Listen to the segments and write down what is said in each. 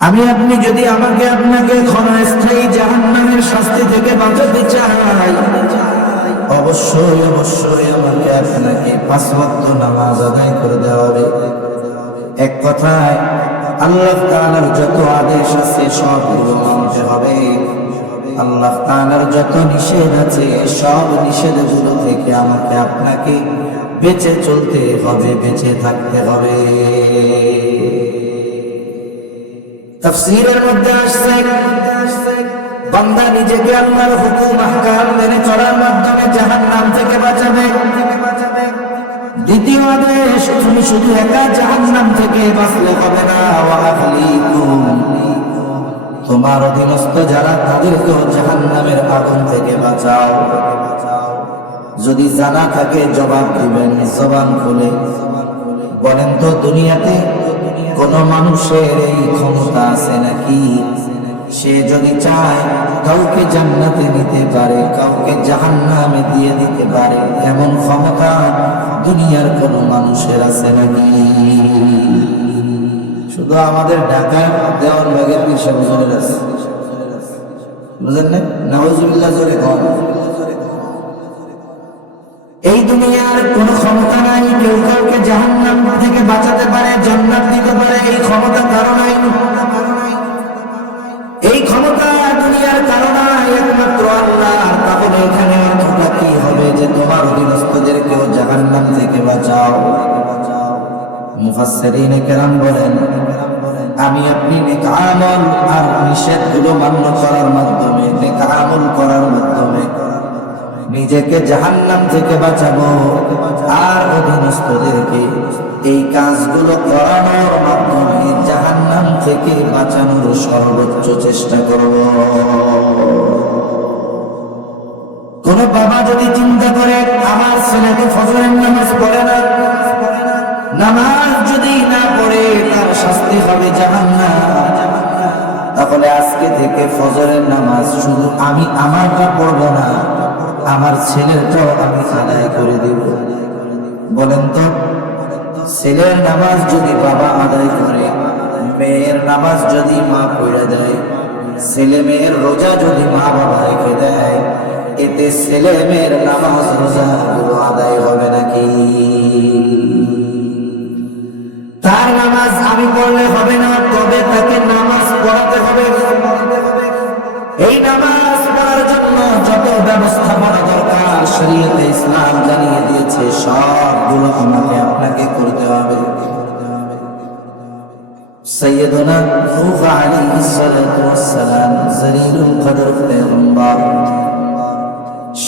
আমি আপনি যদি আমাকে আপনাকে ক্ষণস্থায়ী জাহান্নামের শাস্তি থেকে বাঁচাতে চাই, অবশ্যই অবশ্যই আমাকে আপনাকে 5 ওয়াক্ত নামাজ আদায় করে দেওয়া হবে। এক কথায় আল্লাহ তাআলার যত আদেশ আছে সবগুলো মানতে হবে। আল্লাহ তাআলার যত নিষেধ আছে সব নিষেধগুলো থেকে আমাকে আপনাকে বেঁচে চলতে হবে, বেঁচে থাকতে হবে। তাফসীরের মধ্যে আসছে বান্দা নিজেকে আল্লাহর হুকুম আহকাম মেনে চলার মাধ্যমে জাহান্নাম থেকে বাঁচাবে। দ্বিতীয় আদেশ, তুমি শুধু একা জাহান্নাম থেকে বাঁচলে হবে না, ওয়া আহলিকুম, তোমার অধীনস্থ যারা তাদেরকেও জাহান্নামের আগুন থেকে বাঁচাও। যদি জানা থাকে জবাব দিবেন, জবান খুলে বলেন তো, দুনিয়াতে কোন মানুষের এই ক্ষমতা আছে নাকি সে যদি চায় কাউকে জান্নাতে নিতে পারে, কাউকে জাহান্নামে দিয়ে দিতে পারে? এমন ক্ষমতা দুনিয়ার কোন মানুষের আছে নাকি? শুধু আমাদের ঢাকার দেওয়ানবাগের পীর হুজুরের আছে, বুঝলেন না? নাউজুবিল্লাহ জোরে কর। এই দুনিয়ার কোন ক্ষমতা নাই কেউ কাউকে জাহান্নাম থেকে বাঁচাতে পারে, জান্নাত দিতে পারে। এই ক্ষমতা কারো নাই, এই ক্ষমতা দুনিয়ার কারো নাই, একমাত্র আল্লাহর। তাহলে এখানে অর্থটা কি হবে যে তোমার অধীনস্থদেরকেও জাহান্নাম থেকে বাঁচাও? মুফাসসিরিনে কেরাম বলেন, আমি আপনি নেক আমল আর নিষেধগুলো মান্য করার মাধ্যমে, নেক আমল করার মাধ্যমে নিজেকে জাহান্নাম থেকে বাঁচাবো, আর অধীনস্থদেরকে এই কাজগুলো করানোর মাধ্যমে জাহান্নাম থেকে বাঁচানোর সর্বোচ্চ চেষ্টা করব। কোন বাবা যদি চিন্তা করে আমার ছেলেকে ফজরের নামাজ পড়ে না, নামাজ যদি না পড়ে তার শাস্তি হবে জাহান্নাম, তাহলে আজকে থেকে ফজরের নামাজ শুধু আমি আমারটা পড়বো না, আমার ছেলেরটাও আমি আদায় করে দিব। বলেন তো, ছেলের নামাজ যদি বাবা আদায় করে, মেয়ের নামাজ যদি মা পড়ে দেয়, ছেলে মেয়ের রোজা যদি মা বাবা রেখে দেয়, এতে ছেলে মেয়ের নামাজ রোজা গুলো আদায় হবে নাকি? তার নামাজ আমি পড়লে হবে না, তবে তাকে নামাজ পড়াতে হবে। এই নামাজ পড়ার জন্য যত ব্যবস্থাপনা দরকার শরীয়তে ইসলাম জানিয়ে দিয়েছে, সবগুলো আমাকে আপনাকে করতে হবে। সাইয়্যিদুনা নূহ আলাইহিস সালাতু ওয়াস সালাম জলিলুল কদর পয়গম্বর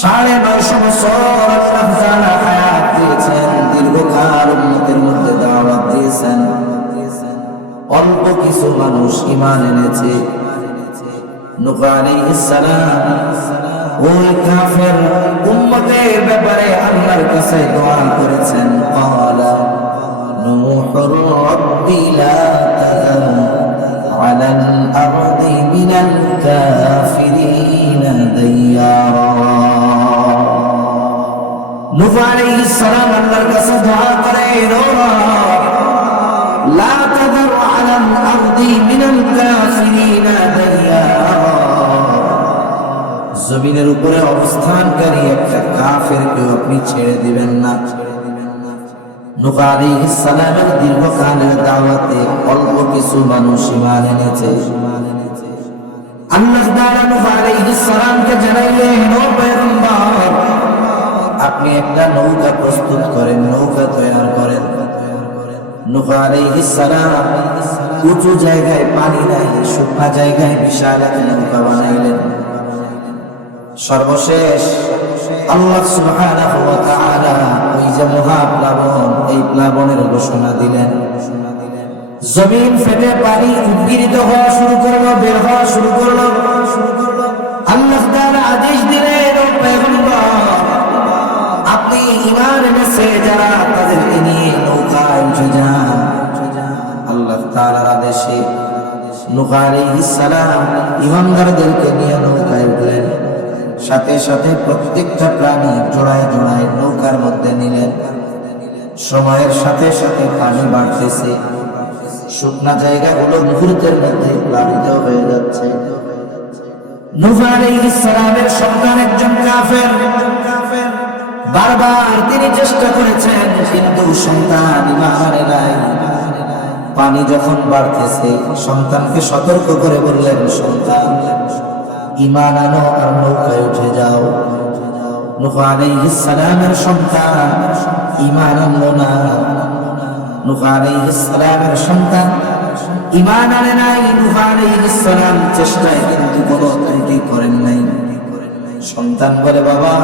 950 বছর আল্লাহ তাআলা হায়াত দিয়েছেন, দীর্ঘকাল উম্মতের মধ্যে দাওয়াত দিয়েছেন। অল্প কিছু মানুষ ঈমান এনেছে। নূহ আলাইহিস সালাম ওই কাফের উম্মতের ব্যাপারে আল্লাহর কাছে দোয়া করেছেন, ক্বালা নূহুর রাব্বি লা তাযার আলাল আরদি মিনাল কাফিরিনা দাইয়ারা। নূহ আলাইহিস সালাম আল্লাহর কাছে দোয়া করে, লা তাযার আলাল আরদি মিনাল কাফিরিনা দাইয়ারা, জমিনের উপরে অবস্থানকারী একটা কাফেরকেও আপনি ছেড়ে দিবেন না। নূহ আলাইহিস সালামের দীর্ঘকালের দাওয়াতে অল্প কিছু মানুষ ঈমান এনেছে। আল্লাহ তাআলা নূহ আলাইহিস সালামকে জানাইলেন, ও পয়গম্বর, আপনি একটা নৌকা প্রস্তুত করেন, নৌকা তৈরি করেন। নূহ আলাইহিস সালাম উঁচু জায়গায় পানি নাই, শুকনা জায়গায় বিশাল এক নৌকা বানাইলেন। সর্বশেষ আল্লাহ সুবহানাহু ওয়া তাআলা ওই যে মহাপ্লাবন, এই প্লাবনের ঘোষণা দিলেন। জমিন ফেটে পানি উদ্গীরিত হওয়া শুরু করলো, বের হওয়া শুরু করলো। আল্লাহ তাআলা আদেশ দিলেন, ও পয়গম্বর, আপনি ঈমান এনেছে যারা তাদেরকে নিয়ে নৌকায় উঠে যান। আল্লাহ তাআলার আদেশে নূহ আলাইহিস সালাম ঈমানদারদেরকে নিয়ে নৌকায় উঠলেন। সাথে সাথে প্রত্যেকটা প্রাণী জোড়ায় জোড়ায় নৌকার মধ্যে নিলেন। সময়ের সাথে সাথে পানি বাড়তেছে, শুকনা জায়গাগুলো মুহূর্তের মধ্যে প্লাবিত হয়ে যাচ্ছে। নূহ আলাইহিস সালামের সন্তান একজন কাফের, বারবার তিনি চেষ্টা করেছেন কিন্তু সন্তান ঈমান আনে নাই। পানি যখন বাড়তেছে সন্তানকে সতর্ক করে বললেন, সন্তান ঈমান আনো আর নৌকায় উঠে যাও। নূহ আলাইহিস সালামের সন্তান ঈমান আনলো না। নূহ আলাইহিস সালামের সন্তান ঈমান আনে নাই। নূহ আলাইহিস সালাম চেষ্টায় কিন্তু কোনো ত্রুটি করেন নাই। সন্তান বলে, বাবা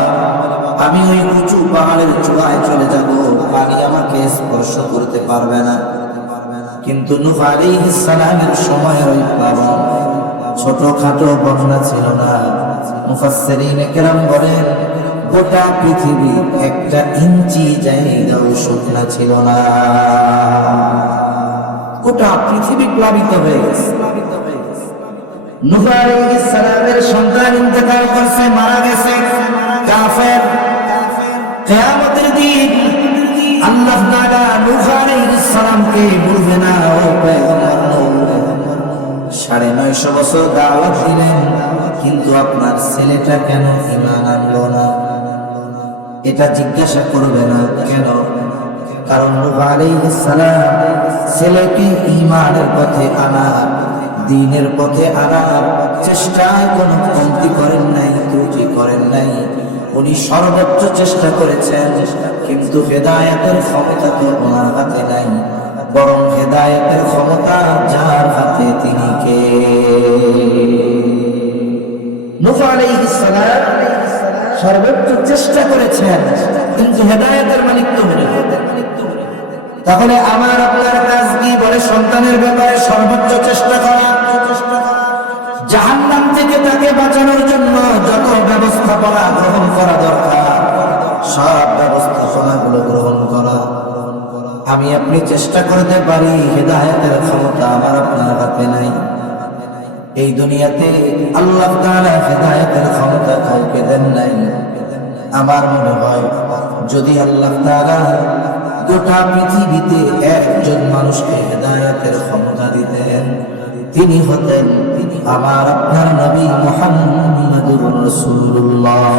আমি ওই উঁচু পাহাড়ের চূড়ায় চলে যাব, পানি আমাকে স্পর্শ করতে পারবে না। কিন্তু নূহ আলাইহিস সালামের সময়ের ওই প্লাবন ছোটখাটো বন্যা ছিল না। মুফাসসিরিনে কেরাম বলেন, গোটা পৃথিবী একটা ইঞ্চি জায়গাও শুকনা ছিল না। গোটা পৃথিবী প্লাবিত হয়ে গেছে। নূহ আলাইহিস সালামের সন্তান ইন্তেকাল করছে, মারা গেছে, কাফের। কিয়ামতের দিন আল্লাহ তাআলা নূহ আলাইহিস সালামকে বলবে না, ও পয়গম্বর নূহ ৯৫০ বছর দাওয়াত দিলেন কিন্তু আপনার ছেলেটা কেন ঈমান আনলো না? এটা জিজ্ঞাসা করবে না কেন? কারণ নূহ আলাইহিস সালাম ছেলেকে ঈমানের পথে আনার, দ্বীনের পথে আনার চেষ্টায় কোনো কমতি করেন নাই, ত্রুটি করেন নাই। উনি সর্বোচ্চ চেষ্টা করেছেন, কিন্তু হেদায়েতের ক্ষমতা তো ওনার হাতে নাই, বরং হেদায়েতের ক্ষমতা যার হাতে তিনি কে? নূহ আলাইহিস সালাম সর্বোচ্চ চেষ্টা করেছেন কিন্তু হেদায়েতের মালিক তো উনি। তাহলে আমার আপনার কাজ কি? বলে সন্তানের ব্যাপারে সর্বোচ্চ চেষ্টা করা, জাহান্নাম থেকে তাকে বাঁচানোর জন্য যত ব্যবস্থাপনা গ্রহণ করা দরকার সব ব্যবস্থাপনাগুলো গ্রহণ করা। আমি আপনি চেষ্টা করতে পারি, হেদায়েতের ক্ষমতা আমার আপনার হাতে নাই। এই দুনিয়াতে আল্লাহ তাআলা হেদায়েতের ক্ষমতা কাউকে দেন নাই। আমার মনে হয় যদি আল্লাহ তাআলা গোটা পৃথিবীতে একজন মানুষকে হেদায়েতের ক্ষমতা দিতেন, তিনি হতেন আমার আপনার নবী মুহাম্মদুর রাসূলুল্লাহ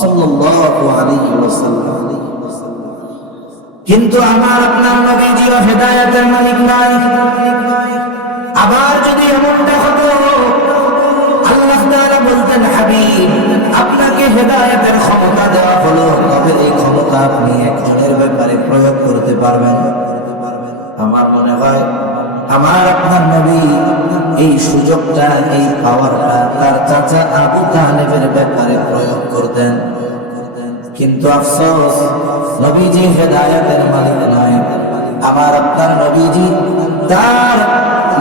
সাল্লাল্লাহু আলাইহি ওয়াসাল্লাম। কিন্তু আমার আপনার নবীজিও হেদায়েতের মালিক নয়। আবার যদি এমনটা হতো, আল্লাহ তাআলা বলতেন, হাবিব আপনাকে হেদায়েতের ক্ষমতা দেওয়া হলো, তবে এই ক্ষমতা আপনি একজনের ব্যাপারে প্রয়োগ করতে পারবেন। আমার মনে হয় আমার আপনার নবী এই সুযোগটা, এই পাওয়ারটা তার চাচা আবু তালেবের ব্যাপারে প্রয়োগ করতেন। কিন্তু আফসোস, নবীজি হেদায়েতের মালিক নয়। আমার আপনার নবীজি তার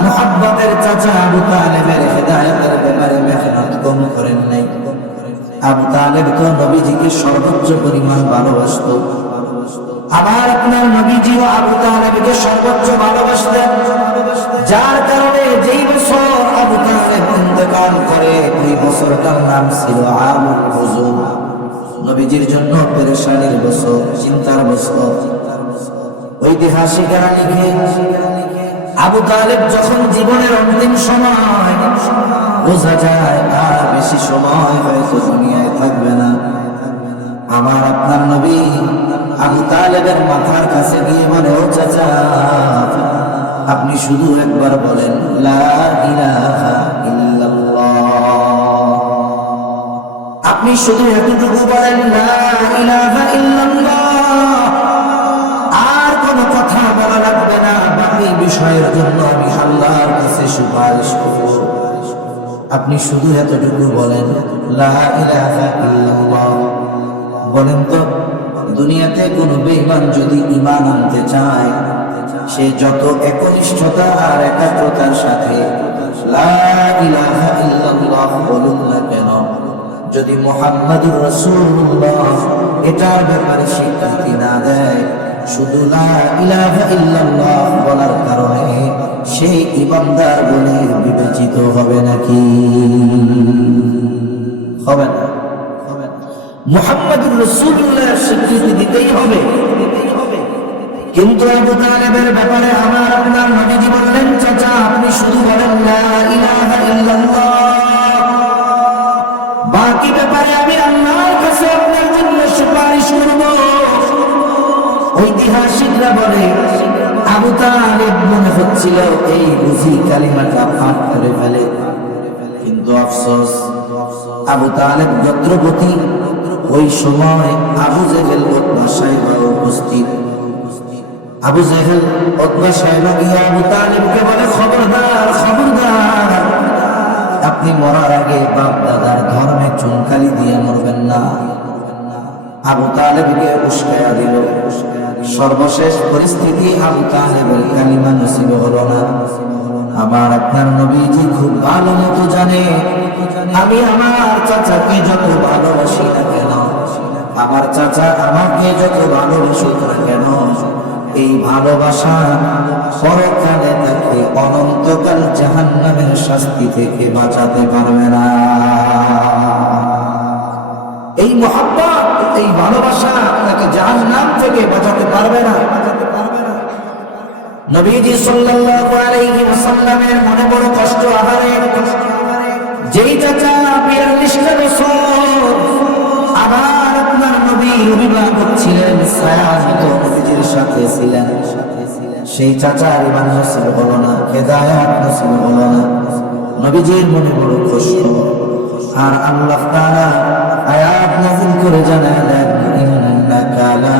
মুহাব্বতের চাচা আবু তালেবের হেদায়েতের ব্যাপারে মেহনত কম করেন নাই। আবু তালেব তো নবীজিকে সর্বোচ্চ পরিমাণ ভালোবাসত। আমার আপনার নবীজিও আবু তালেবকে সর্বোচ্চ ভালোবাসতেন, যার কারণে যেই বছর আবু তালেব ইন্তেকাল করে ওই বছরটার নাম ছিল আমুল হুজুন। নবীজির জন্য পেরেশানির বছর, চিন্তার বছর। ঐতিহাসিকেরা লিখে, আবু তালেব যখন জীবনের অন্তিম সময়, বোঝা যায় আর বেশি সময় হয়তো দুনিয়ায় থাকবে না। আমার আপনার নবী আবু তালেবের মাথার কাছে গিয়ে বলে, ও চাচা আপনি শুধু একবার বলেন লা ইলাহা ইল্লাল্লাহ। আপনি শুধু এতটুকু বলেন লা ইলাহা ইল্লাল্লাহ, আর কোনো কথা বলা লাগবে না। বাকি বিষয়ের জন্য আমি আল্লাহর কাছে সুপারিশ করব। আপনি শুধু এতটুকু বলেন লা ইলাহা ইল্লাল্লাহ। বলেন তো, দুনিয়াতে কোনো বেঈমান যদি ঈমান আনতে চায়, সে যত একনিষ্ঠতা আর একাগ্রতার সাথে লা ইলাহা ইল্লাল্লাহ বলুন না কেন, যদি মুহাম্মাদুর রাসূলুল্লাহ এটার ব্যাপারে স্বীকৃতি না দেয়, শুধু লা ইলাহা ইল্লাল্লাহ বলার কারণে সেই ঈমানদার বলে বিবেচিত হবে নাকি? হবে না। মুহাম্মাদুর রাসূলুল্লাহ স্বীকৃতি দিতেই হবে। কিন্তু আবু তালেবের ব্যাপারে আমার আপনার নবীজি বললেন, চাচা আপনি শুধু বলেন লা ইলাহা ইল্লাল্লাহ, বাকি ব্যাপারে আমি আল্লাহর কাছে আপনার জন্য সুপারিশ করব। ঐতিহাসিকরা বলে আবু তালেব মনে হচ্ছিল এই বুঝি কালিমাটা পাঠ করে ফেলে, কিন্তু আফসোস আবু তালেব গোত্রপতি, ওই সময় আবু জেহেল উতবা সাহেবা উপস্থিত। আবু জেহেল উতবা সাহেবা গিয়ে আবু তালেবকে বলে, খবরদার খবরদার, আপনি মরার আগে বাপ দাদার ধর্মে চুনকালি দিয়ে মরবেন না। আবু তালেবকে উস্কায়া দিল। সর্বশেষ পরিস্থিতি আবু তালেবের কালিমা নসিব হলো না। আমার আপনার নবীজি খুব ভালো মতো জানে আমি আমার চাচাকে যত ভালোবাসি না কেন, আমার চাচা আমাকে যত ভালোবাসুক না কেন, এই ভালোবাসা পরকালে তাকে অনন্তকাল জাহান্নামের শাস্তি থেকে বাঁচাতে পারবে না। এই মহব্বত, এই ভালোবাসা তাকে জাহান্নাম থেকে বাঁচাতে পারবে না। নবীজি সাল্লাল্লাহু আলাইহি ওয়াসাল্লামের মনে বড় কষ্ট, আহারে যেই চাচা 42টা বছর আমার আপনার নবী অভিভাবক ছিলেন, ছায়াযুক্ত নবীজির সাথে ছিলেন, সেই চাচার ঈমান নসিব হলো না, হেদায়েত নসিব হলো না। নবীজির মনে বড় কষ্ট। আর আল্লাহ তাআলা আয়াত নাযিল করে জানালেন, ইন্নাকা লা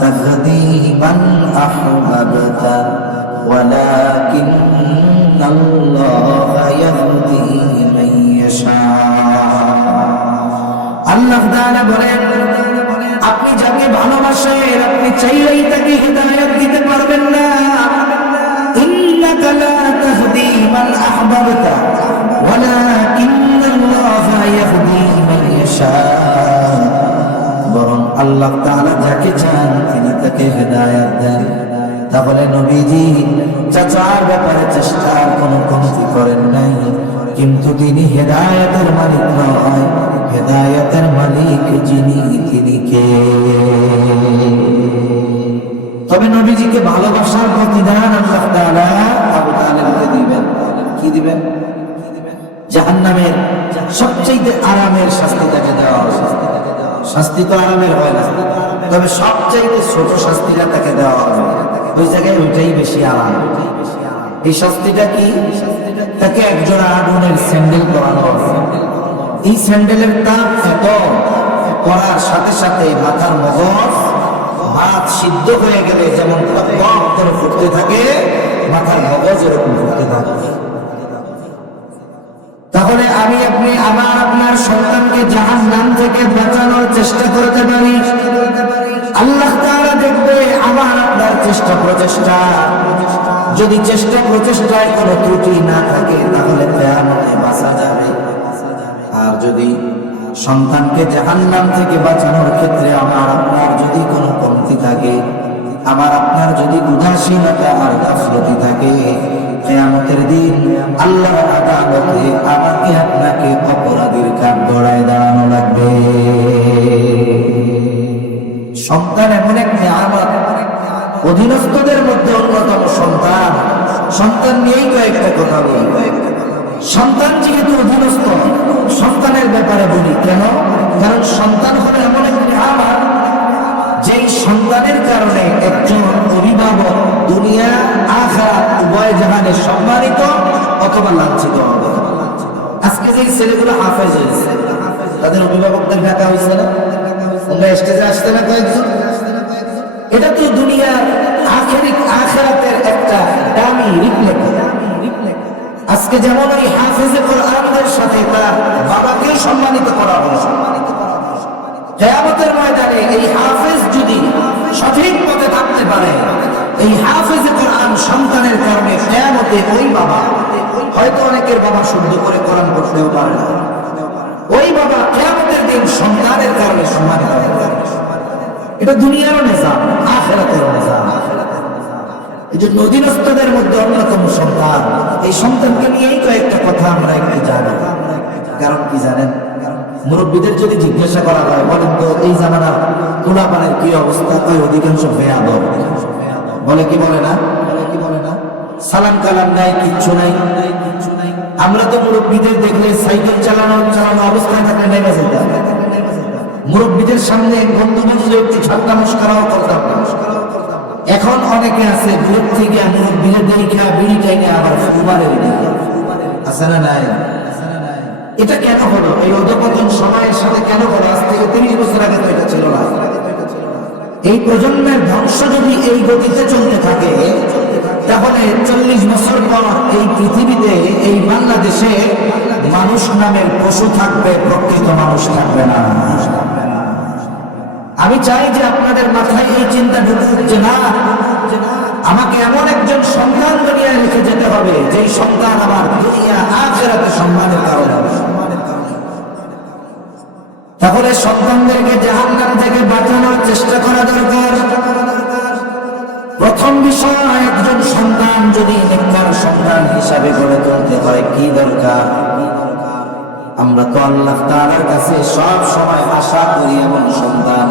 তাহদি মান আহবাবতা ওয়ালাকিন্নাল্লাহা ইয়াহদি মান ইয়াশা। আল্লাহ তাআলা বলেন, আপনি যাকে ভালোবাসেন আপনি চাইলেই তাকে হিদায়াত দিতে পারবেন না। ইন্নাকা লা তাহদি মান আহবাবতা ওয়ালাকিন্নাল্লাহা ইয়াহদি মান ইয়াশা। বরং আল্লাহ তাআলা যাকে চান তিনি তাকে হিদায়াত দেন। তাহলে নবীজি চাচার ব্যাপারে চেষ্টার কোনো কমতি করেন নাই, কিন্তু তিনি হেদায়েতের মালিক নয়, হেদায়েতের মালিক যিনি তিনি কে? তবে নবীজিকে ভালোবাসার প্রতিদান আল্লাহ তাআলা আবু তালেবকে দিবেন। কি দিবেন? জাহান্নামের সবচেয়ে আরামের শাস্তি তাকে দেওয়া হবে। শাস্তি তো আরামের হয় না, তবে সবচেয়ে ছোট শাস্তিটা তাকে দেওয়া হবে। ওই জায়গায় ওইটাই বেশি আরাম। এই শাস্তিটা কি? তাকে একজোড়া আগুনের স্যান্ডেল পরানো হবে। এই স্যান্ডেলের তাপ এত, পরার সাথে সাথে মাথার মগজ ভাত সিদ্ধ হয়ে গেলে যেমন টক করে ফুটতে থাকে, মাথার মগজ এরকম ফুটতে থাকে। তাহলে আমি আপনি আমার আপনার সন্তানকে জাহান্নাম থেকে বাঁচানোর চেষ্টা করতে পারি। আল্লাহ তাআলা দেখবে আমার আপনার চেষ্টা প্রচেষ্টা। যদি চেষ্টা প্রচেষ্টায় কোনো ত্রুটি না থাকে তাহলে কিয়ামতে বাঁচা যাবে। আর যদি সন্তানকে জাহান্নাম থেকে বাঁচানোর ক্ষেত্রে আমার আপনার যদি কোনো কমতি থাকে, আমার আপনার যদি উদাসীনতা আর গাফলতি থাকে, কিয়ামতের দিন আল্লাহর আদালতে আমাকে আপনাকে অপরাধীর কাঠগড়ায় দাঁড়ানো লাগবে। সন্তান এমন এক নিয়ামত, অধীনস্থদের মধ্যে অন্যতম সন্তান। সন্তান নিয়েই কয়েকটা কথা বলি। সন্তান যেহেতু অধীনস্থ, সন্তানের ব্যাপারে বলি কেন? কারণ সন্তান হলো এমন এক নিয়ামত, যেই সন্তানের কারণে একজন অভিভাবক দুনিয়া আখিরাত উভয় জাহানে সম্মানিত অথবা লাঞ্ছিত হবে। আজকে যে ছেলেগুলো হাফেজ হয়েছে তাদের অভিভাবকদের ডাকা হয়েছে না? তোমরা স্টেজে আসতে না কয়েকজন? এটা তো দুনিয়ার আখিরাতের একটা দামি রিফ্লেক্ট। আজকে যেমন ওই হাফেজে কোরআনদের সাথে তার বাবাকেও সম্মানিত করা হলো। কিয়ামতের ময়দানে এই হাফেজ যদি সঠিক পথে থাকতে পারে, এই হাফেজে কোরআন সন্তানের কারণে কিয়ামতে ওই বাবা, হয়তো অনেকের বাবা শুদ্ধ করে কোরআন পড়তেও পারে না, ওই বাবা কিয়ামতের দিন সন্তানের কারণে সম্মানিত হবে। এটা দুনিয়ারও নিজাম, আখিরাতেরও নিজাম। এই যে অধীনস্থদের মধ্যে অন্যতম সন্তান, এই সন্তানকে নিয়েই কয়েকটা কথা আমরা একটু জানি। কারণ কি জানেন? মুরব্বীদের যদি জিজ্ঞাসা করা হয়, বলেন তো এই জামানার পোলাপানের কি অবস্থা, তাই অধিকাংশ বেয়াদব। বলে কি বলে না? সালাম কালাম নাই, কিচ্ছু নাই। আমরা তো মুরব্বীদের দেখলে সাইকেল চালানো অবস্থায় থাকলে নাই বাজে, মুরব্বীদের সামনে বন্ধু বান্ধব একটু ঠাট্টা মশকরাও করতাম না। এখন অনেকে আছে দূর থেকে মুরব্বীদের দেখা বিড়ি টাইনে আবার ফুমারের আছে না নাই? এটা কেন হলো? এই অধপতন সময়ের সাথে কেন হলো? আজ থেকে 30 বছর আগে তো এটা ছিল না। এই প্রজন্মের ধ্বংস যদি এই গতিতে চলতে থাকে, তাহলে 40 বছর পর এই পৃথিবীতে, এই বাংলাদেশে মানুষ নামের পশু থাকবে, প্রকৃত মানুষ থাকবে না। আমি চাই যে আপনাদের মাথায় এই চিন্তা ঢুকুক যে না, আমাকে এমন একজন সন্তান দুনিয়ায় রেখে যেতে হবে যেই সন্তান আমার দুনিয়া আখিরাতে সম্মানের কারণ হবে। তাহলে সন্তানদেরকে জাহান্নাম থেকে বাঁচানোর চেষ্টা করা দরকার। প্রথম বিষয়, একজন সন্তান যদি নেককার সন্তান হিসাবে গড়ে তুলতে হয়, কি দরকার? আমরা তো আল্লাহ তাআলার কাছে সব সময় আশা করি এমন সন্তান,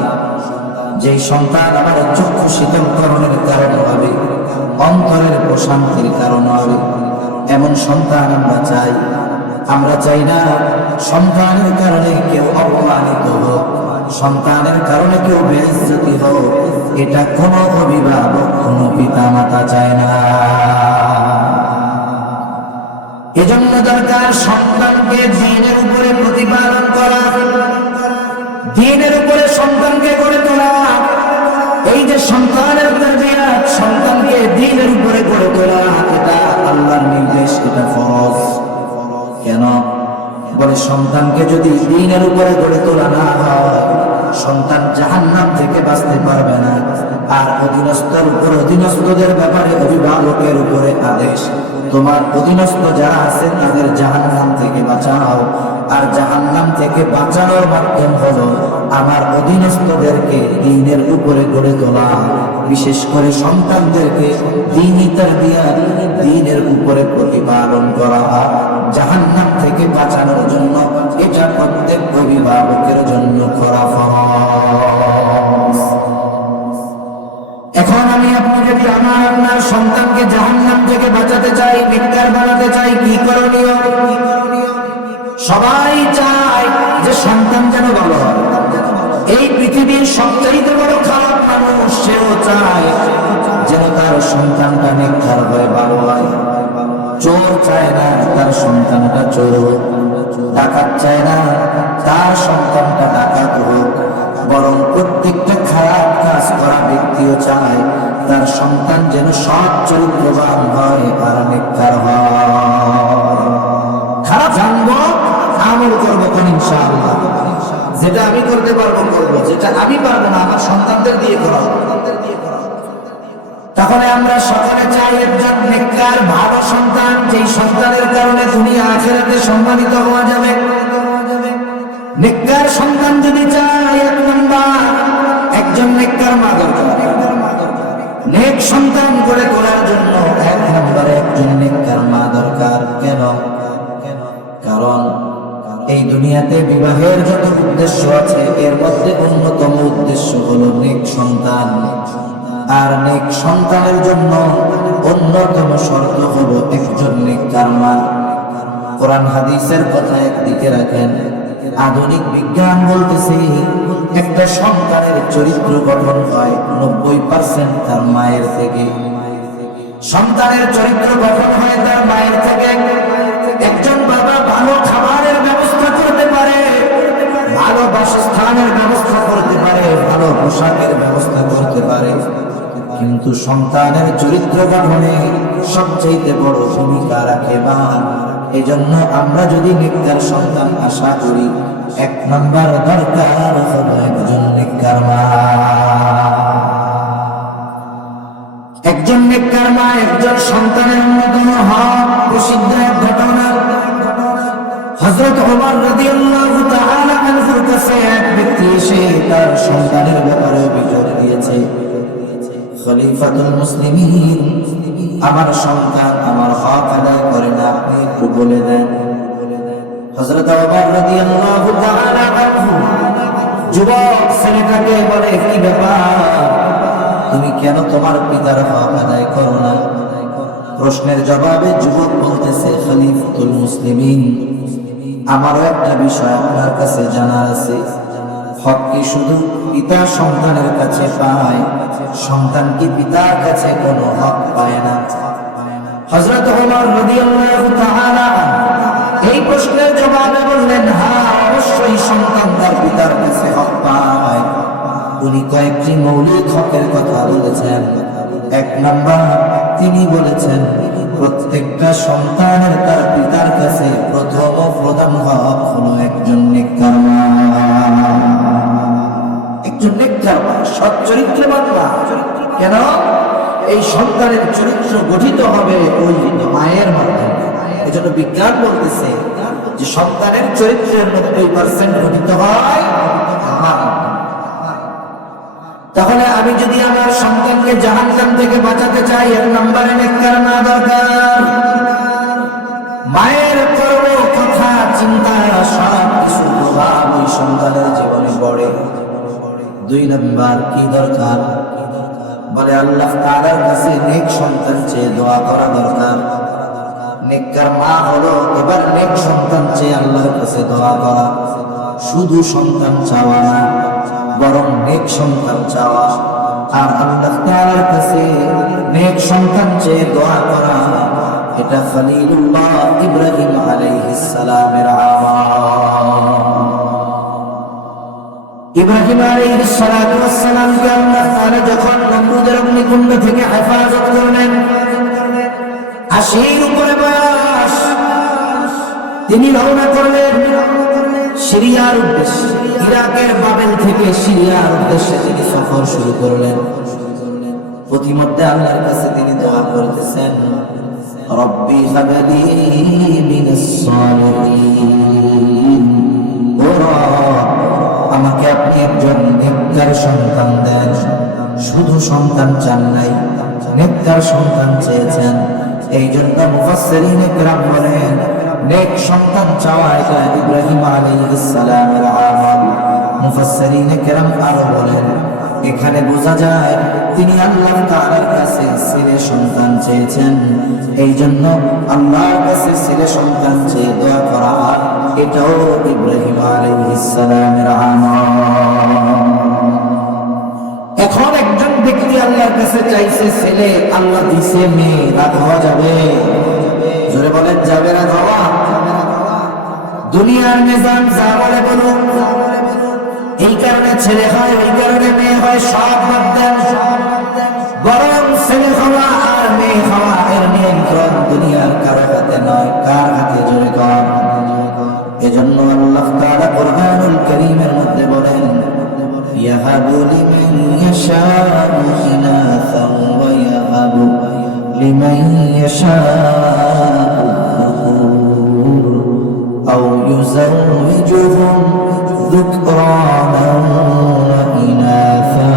যেই সন্তান আমার চক্ষু শীতলকরণের কারণ হবে, অন্তরের প্রশান্তির কারণ হবে, এমন সন্তান আমরা চাই। আমরা চাই না সন্তানের কারণে কেউ অপমানিত হোক, সন্তানের কারণে কেউ বেইজ্জতি হোক। এটা কোনো অভিভাবক, কোনো পিতা মাতা চায় না। এজন্য দরকার সন্তানকে দ্বীনের উপরে প্রতিপালন করা, দ্বীনের উপরে সন্তানকে গড়ে তোলা। এই যে সন্তানের তারবিয়াত, সন্তানকে দ্বীনের উপরে গড়ে তোলা, এটা আল্লাহর নির্দেশ, এটা ফরজ। কেন? বলে সন্তানকে যদি দ্বীনের উপরে গড়ে তোলা না হয়, সন্তান জাহান্নাম থেকে বাঁচতে পারবে না। আর অধীনস্থর উপর, অধীনস্থদের ব্যাপারে অভিভাবকের উপরে আদেশ, তোমার অধীনস্থ যারা আছে তাদের জাহান্নাম থেকে বাঁচাও। আর জাহান্নাম থেকে বাঁচানোর মাধ্যম হলো আমার অধীনস্থদেরকে দ্বীনের উপরে গড়ে তোলা, বিশেষ করে সন্তানদেরকে দ্বীনী তারবিয়াত, দ্বীনের উপরে প্রতিপালন করা জাহান্নাম থেকে বাঁচানোর জন্য। এটা প্রত্যেক অভিভাবকের জন্য করা ফরজ। এখন আমি আপনি যদি আপনার সন্তানকে জাহান্নাম থেকে বাঁচাতে চাই, নেককার বানাতে চাই, কি করণীয়? সবাই চায় যে সন্তান যেন ভালো হয়। এই পৃথিবীর সবচাইতে বড় খারাপ মানুষ, সেও চায় যেন তার সন্তানটা নেককার হয়ে ভালো হয়। চোর চায় না তার সন্তানটা চোর হোক, ডাকাত চায় না তার সন্তানটা ডাকাত হোক, বরং প্রত্যেকটা খারাপ কাজ করা ব্যক্তিও চায় তার সন্তান যেন সৎ চরিত্রবান হয় আর নেককার হয়। খারাপ জানবো, আমল করবো কোন ইনশাআল্লাহ। যেটা আমি করতে পারবো করবো, যেটা আমি পারবো না আমার সন্তানদের দিয়ে করাবো। তাহলে আমরা সকলে চাই একজন নেককার ভালো সন্তান, যেই সন্তানের কারণে দুনিয়া আখিরাতে সম্মানিত হওয়া যাবে। নেককার সন্তান যদি চাই, এক নাম্বার একজন নেককার মা দরকার। নেক সন্তান গড়ে তোলার জন্য এক নম্বরে একজন নেককার মা দরকার। কেন? কারণ এই দুনিয়াতে বিবাহের যত উদ্দেশ্য আছে, এর মধ্যে অন্যতম উদ্দেশ্য হলো নেক সন্তান। আর নেক সন্তানের জন্য অন্যতম শর্ত হলো একজন নেককার মা। কোরআন হাদিসের কথা একদিকে রাখেন, আধুনিক বিজ্ঞান বলতেছে একটা সন্তানের চরিত্র গঠন হয় 90% তার মায়ের থেকে। সন্তানের চরিত্র গঠন হয় তার মায়ের থেকে। একজন বাবা ভালো খাবারের ব্যবস্থা করতে পারে, ভালো বাসস্থানের ব্যবস্থা করতে পারে, ভালো পোশাকের ব্যবস্থা করতে পারে, কিন্তু সন্তানের চরিত্র গঠনে সবচেয়ে বড় ভূমিকা রাখে মা। এই জন্য আমরা যদি নেককার সন্তান আশা করি, এক নম্বর দরকার হলো একজন নেককার মা। একজন নেককার মা একজন সন্তানের অন্যতম হক। প্রসিদ্ধ এক ঘটনা, হযরত ওমর রাদিয়াল্লাহু তাআলা আনহুর কাছে এক ব্যক্তি এসে তার সন্তানের ব্যাপারে অভিযোগ দিয়েছে, খলিফাতুল মুসলিমিন, আমার সন্তান আমার হক আদায় করে না, আপনি একটু বলে দেন। হযরত ওমর রাদিয়াল্লাহু তাআলা আনহু যুবক ছেলেটাকে বলে, কি ব্যাপার? তুমি কেন তোমার পিতার হক আদায় করো না? প্রশ্নের জবাবে যুবক বলতেছে, খলিফাতুল মুসলিমিন, আমারও একটা বিষয় আপনার কাছে জানার আছে। হক কি শুধু পিতা সন্তানের কাছে পায়? সন্তান কি পিতার কাছে কোনো হক পায় না? হযরত ওমর রাদিয়াল্লাহু তাআলা এই প্রশ্নের জবাবে বললেন, হ্যাঁ, অবশ্যই সন্তান তার পিতার কাছে হক পায়। উনি কয়েকটি মৌলিক হকের কথা বলেছেন। এক নাম্বার, তিনি বলেছেন প্রত্যেকটা সন্তানের তার পিতার কাছে প্রথম ও প্রধান হক হলো একজন নেককার মা, একজন নেককার মা, সৎ চরিত্রবান মা। কেন? এই সন্তানের চরিত্র গঠিত হবে ওই মায়ের মাধ্যমে। এজন্য বিজ্ঞান বলতেছে যে সন্তানের চরিত্রের 90% গঠিত হয় মা। তাহলে আমি যদি আমার সন্তানকে জাহান্নাম থেকে বাঁচাতে চাই, এক নম্বরে নেককার মা দরকার। মায়ের কর্ম, কথা, চিন্তা সব কিছু প্রভাব ওই সন্তানের জীবনে পড়ে। দুই নম্বর কি দরকার? বলে আল্লাহ তাআলার কাছে নেক সন্তান চেয়ে দোয়া করা দরকার। নেককার মা হলো এবার নেক সন্তান চেয়ে আল্লাহর কাছে দোয়া করা। শুধু সন্তান চাওয়া না, বরং নেক সন্তান চাওয়া। আর আল্লাহ তাআলার কাছে নেক সন্তান চেয়ে দোয়া করা, এটা খলিলুল্লাহ ইব্রাহিম আলাইহিস সালামের আমল। ইব্রাহিম আলাইহিস সালাতু ওয়াস সালামকে আল্লাহ তাআলা যখন নমরুদের অগ্নিকুণ্ড থেকে হেফাজত করলেন, 80-এর উপরে বয়স, তিনি রওনা করলেন সিরিয়ার উদ্দেশ্যে। ইরাকের বাবেল থেকে সিরিয়ার উদ্দেশ্যে তিনি সফর শুরু করলেন। প্রতিমধ্যে আল্লাহর কাছে তিনি দোয়া করতেছেন, রব্বি হাবলি মিনাস সালিহিন, ও রব, আমাকে আপনি একজন নেককার সন্তান দেন। শুধু সন্তান চান নাই, নেককার সন্তান চেয়েছেন। এই জন্য মুফাসসিরিনে কেরাম বলেন, নেক সন্তান চাওয়া এটা ইব্রাহিম আলাইহিস সালামের আমল। মুফাসসিরিনে কেরাম আরো বলেন, এখানে বোঝা যায় তিনি আল্লাহ তাআলার কাছে ছেলে সন্তান চেয়েছেন। এই জন্য আল্লাহর কাছে ছেলে সন্তান চেয়ে দোয়া করা, এটাও ইব্রাহিম আলাইহিস সালামের আমল। এখন একজন ব্যক্তি আল্লাহর কাছে চাইছে ছেলে, আল্লাহ দিছে মেয়ে, রাগ হওয়া যাবে? জোরে বলেন, যাবে না হওয়া? দুনিয়ার নিজাম যা বলে বলুন, এই কারণে ছেলে হয়, ওই কারণে মেয়ে হয়, সব বাদ দেন। বরং ছেলে হওয়া আর মেয়ে হওয়া এর নিয়ন্ত্রণ দুনিয়ার কারো হাতে নয়। কার হাতে? জোরে কর। এজন্য আল্লাহ তাআলা কুরআনুল কারীমের মধ্যে বলেন, ইয়াহাবু লিমান ইয়াশাউ ইনাসান ওয়া ইয়াহাবু লিমান ইয়াশাউ আও ইউযাওwijuhum যুকরানান ওয়া ইনাসা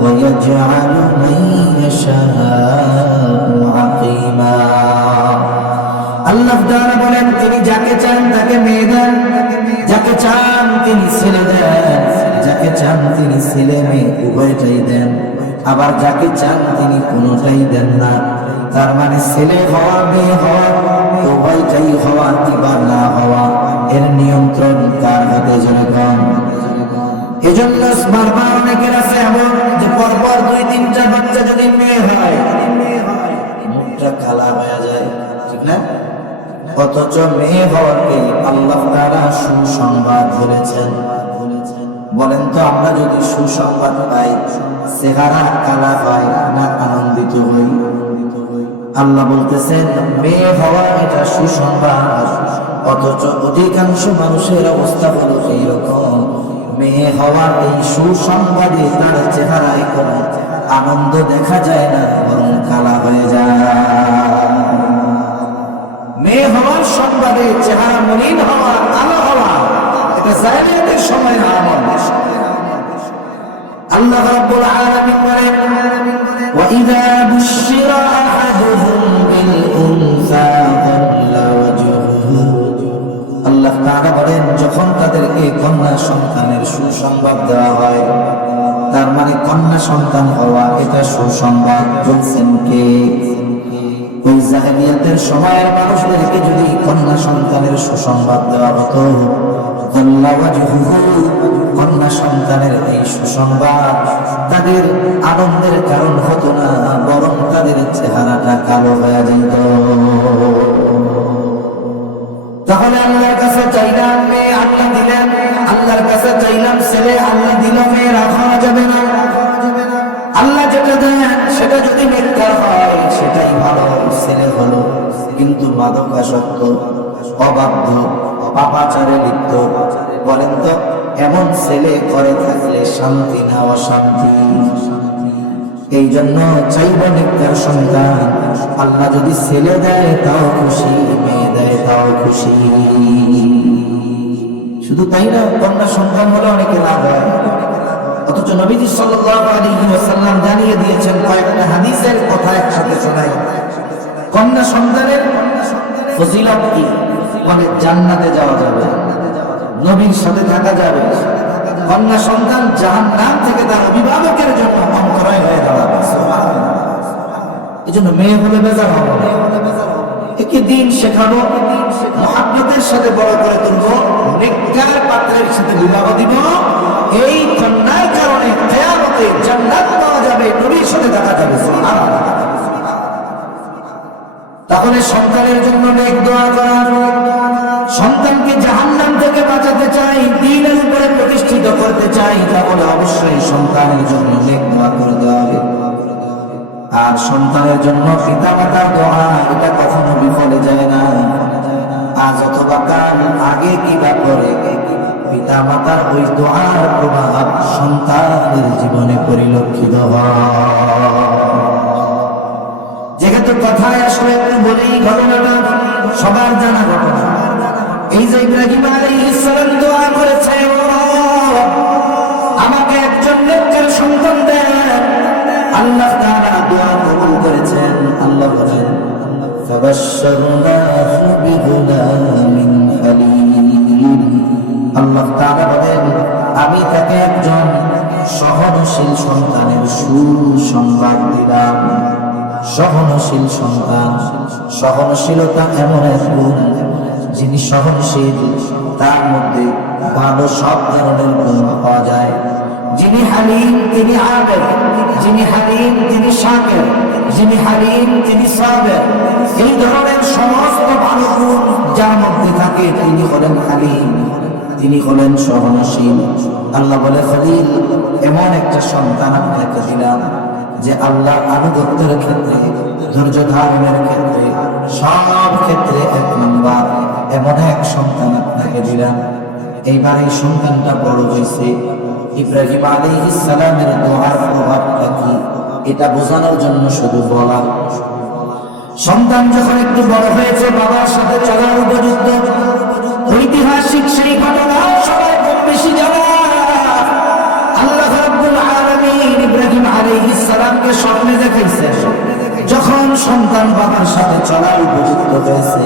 ওয়া ইয়াজআলু মান ইয়াশাউ আকিমা। আল্লাহ তাআলা বলেন, তিনি যাকে চান তাকে মেয়ে দেন, যাকে চান তিনি ছেলে দেন, যাকে চান তিনি ছেলে মেয়ে উভয়টাই দেন, আবার যাকে চান তিনি কোনোটাই দেন না। তার মানে ছেলে হওয়া মেয়ে হওয়া উভয়টাই হওয়া কিংবা না হওয়া এর নিয়ন্ত্রণ কার হাতে? জোরে কর। এজন্য বারবার অনেকের আছে এমন যে পরপর 2-3টা বাচ্চা যদি মেয়ে হয়, মুখটা কালা হয়ে যায়, ঠিক না? অথচ মেয়ে হওয়াকে আল্লাহ তাআলা সুসংবাদ বলেছেন। বলেন তো, আমরা যদি সুসংবাদ পাই, চেহারা কালা হয় না আনন্দিত হই? আল্লাহ বলতেছেন মেয়ে হওয়া এটা সুসংবাদ, অথচ অধিকাংশ মানুষের অবস্থা হলো এইরকম। মেয়ে হওয়ার এই সুসংবাদে তার চেহারায় কোনো আনন্দ দেখা যায় না, বরং কালা হয়ে যায়। মেয়ে হওয়ার সংবাদে চেহারা মলিন হওয়া, কালো হওয়া, এটা জাহেলিয়াতের সময়ের আমল। আল্লাহ রাব্বুল আলামিন বলেন, ওয়া ইযা বুশিরা আহাদুহুম বিল উনসা যাল্লা ওয়াজহুহু। আল্লাহ তাআলা বলেন, যখন তাদেরকে কন্যা সন্তানের সুসংবাদ দেওয়া হয়, তার মানে কন্যা সন্তান হওয়া এটা সুসংবাদ বলছেন কে? ওই জাহেলিয়াতের সময়ের মানুষদেরকে যদি কন্যা সন্তানের সুসংবাদ দেওয়া হতো, কন্যা সন্তানের এই সুসংবাদ তাদের আনন্দের কারণ হতো না, বরং তাদের চেহারাটা কালো হয়ে যেত। তাহলে আল্লাহর কাছে চাইলাম মেয়ে, আল্লাহ দিলেন। আল্লাহর কাছে চাইলাম ছেলে, আল্লাহ দিল। মেয়ে রাখা যাবে না। আল্লাহ যেটা দেন সেটা যদি মিথ্যা হয় সেটাই ভালো, ছেলে হলো কিন্তু মাদকাসক্ত, অবাধ্য, পাপাচারে লিপ্ত, বলেন তো এমন ছেলে করে থাকলে শান্তি না অশান্তি? এই জন্য চাইব নিত্যার সন্তান। আল্লাহ যদি ছেলে দেয় তাও খুশি, মেয়ে দেয় তাও খুশি। শুধু তাই না, কন্যা সন্তান হলে অনেকে লাভ হয়। অথচ নবীজি সাল্লাল্লাহু আলাইহি ওয়াসাল্লাম জানিয়ে দিয়েছেন, কয়েকটা হাদিসের কথা একসাথে শোনাই। কন্যা সন্তানের ফজিলত কি? মানে জান্নাতে যাওয়া যাবে, নবীর সাথে থাকা যাবে। কন্যা সন্তান জাহান্নাম থেকে তার অভিভাবকের জন্য অন্তরায় হয়ে দাঁড়াবে। এই জন্য মেয়ে হলে বেজার হবে না, একে দিন শেখাবো, মহাব্বতের সাথে বড় করে তুলবো, নেককার পাত্রের সাথে বিবাহ দিব। এই কন্যার কারণে কিয়ামতে জান্নাত পাওয়া যাবে, নবীর সাথে দেখা যাবে। সুবহানাল্লাহ। তাহলে সন্তানের জন্য নেক দোয়া করা, সন্তানকে জাহান্নাম থেকে বাঁচাতে চাই, দ্বীনের উপরে প্রতিষ্ঠিত করতে চাই, তাহলে অবশ্যই সন্তানের জন্য নেক দোয়া করতে হবে। আর সন্তানের জন্য পিতা মাতার দোয়া, এটা কখনো বিফলে যায় না। আজ অথবা কাল, আগে কিবা পরে, পিতা মাতার ওই দোয়ার প্রভাব সন্তানের জীবনে পরিলক্ষিত হয়। যেহেতু কথায় আসলে একটু বলেই, ঘটনাটা সবার জানা ঘটনা। এই যে ইব্রাহিম আলাইহিস সালাম দোয়া করেছে, আমাকে একজন নেককার সন্তান দেন, আল্লাহ তাআলা দোয়া কবুল করেছেন। আল্লাহ বলেন, ফাবাশশারনাহু বিগুলামিন হালিম। আল্লাহ তাআলা বলেন, আমি তাকে একজন সহনশীল সন্তানের সুসংবাদ দিলাম। সহনশীল সন্তান, সহনশীলতা এমন এক গুণ, যিনি সহনশীল তার মধ্যে ভালো সব ধরনের গুণ পাওয়া যায়। যিনি হালিম তিনি আবেদ, যিনি হালিম তিনি শাকির, যিনি হালিম তিনি সাবির। এই ধরনের সমস্ত ভালো গুণ যার মধ্যে থাকে তিনি হলেন হালিম, তিনি হলেন সহনশীল। আল্লাহ বলে, খলিল, এমন একটা সন্তান আপনাকে দিলাম যে আল্লাহর আনুগত্যের ক্ষেত্রে, ধৈর্য ধারণের ক্ষেত্রে, সব ক্ষেত্রে এক নম্বর। এমন এক সন্তান আপনাকে দিলাম। এইবার এই সন্তানটা বড় হয়েছে, ইব্রাহিম আলাইহিস সালামের দোয়ার প্রভাবটা কি এটা বোঝানোর জন্য শুধু বলা। সন্তান যখন একটু বড় হয়েছে, বাবার সাথে চলার উপযুক্ত, ঐতিহাসিক সেই ঘটনা সবাই কম বেশি জানা। আল্লাহ রাব্বুল আলামিন ইব্রাহিম আলাইহিস সালামকে স্বপ্নে দেখাইছেন। যখন সন্তান বাবার সাথে চলার উপযুক্ত হয়েছে,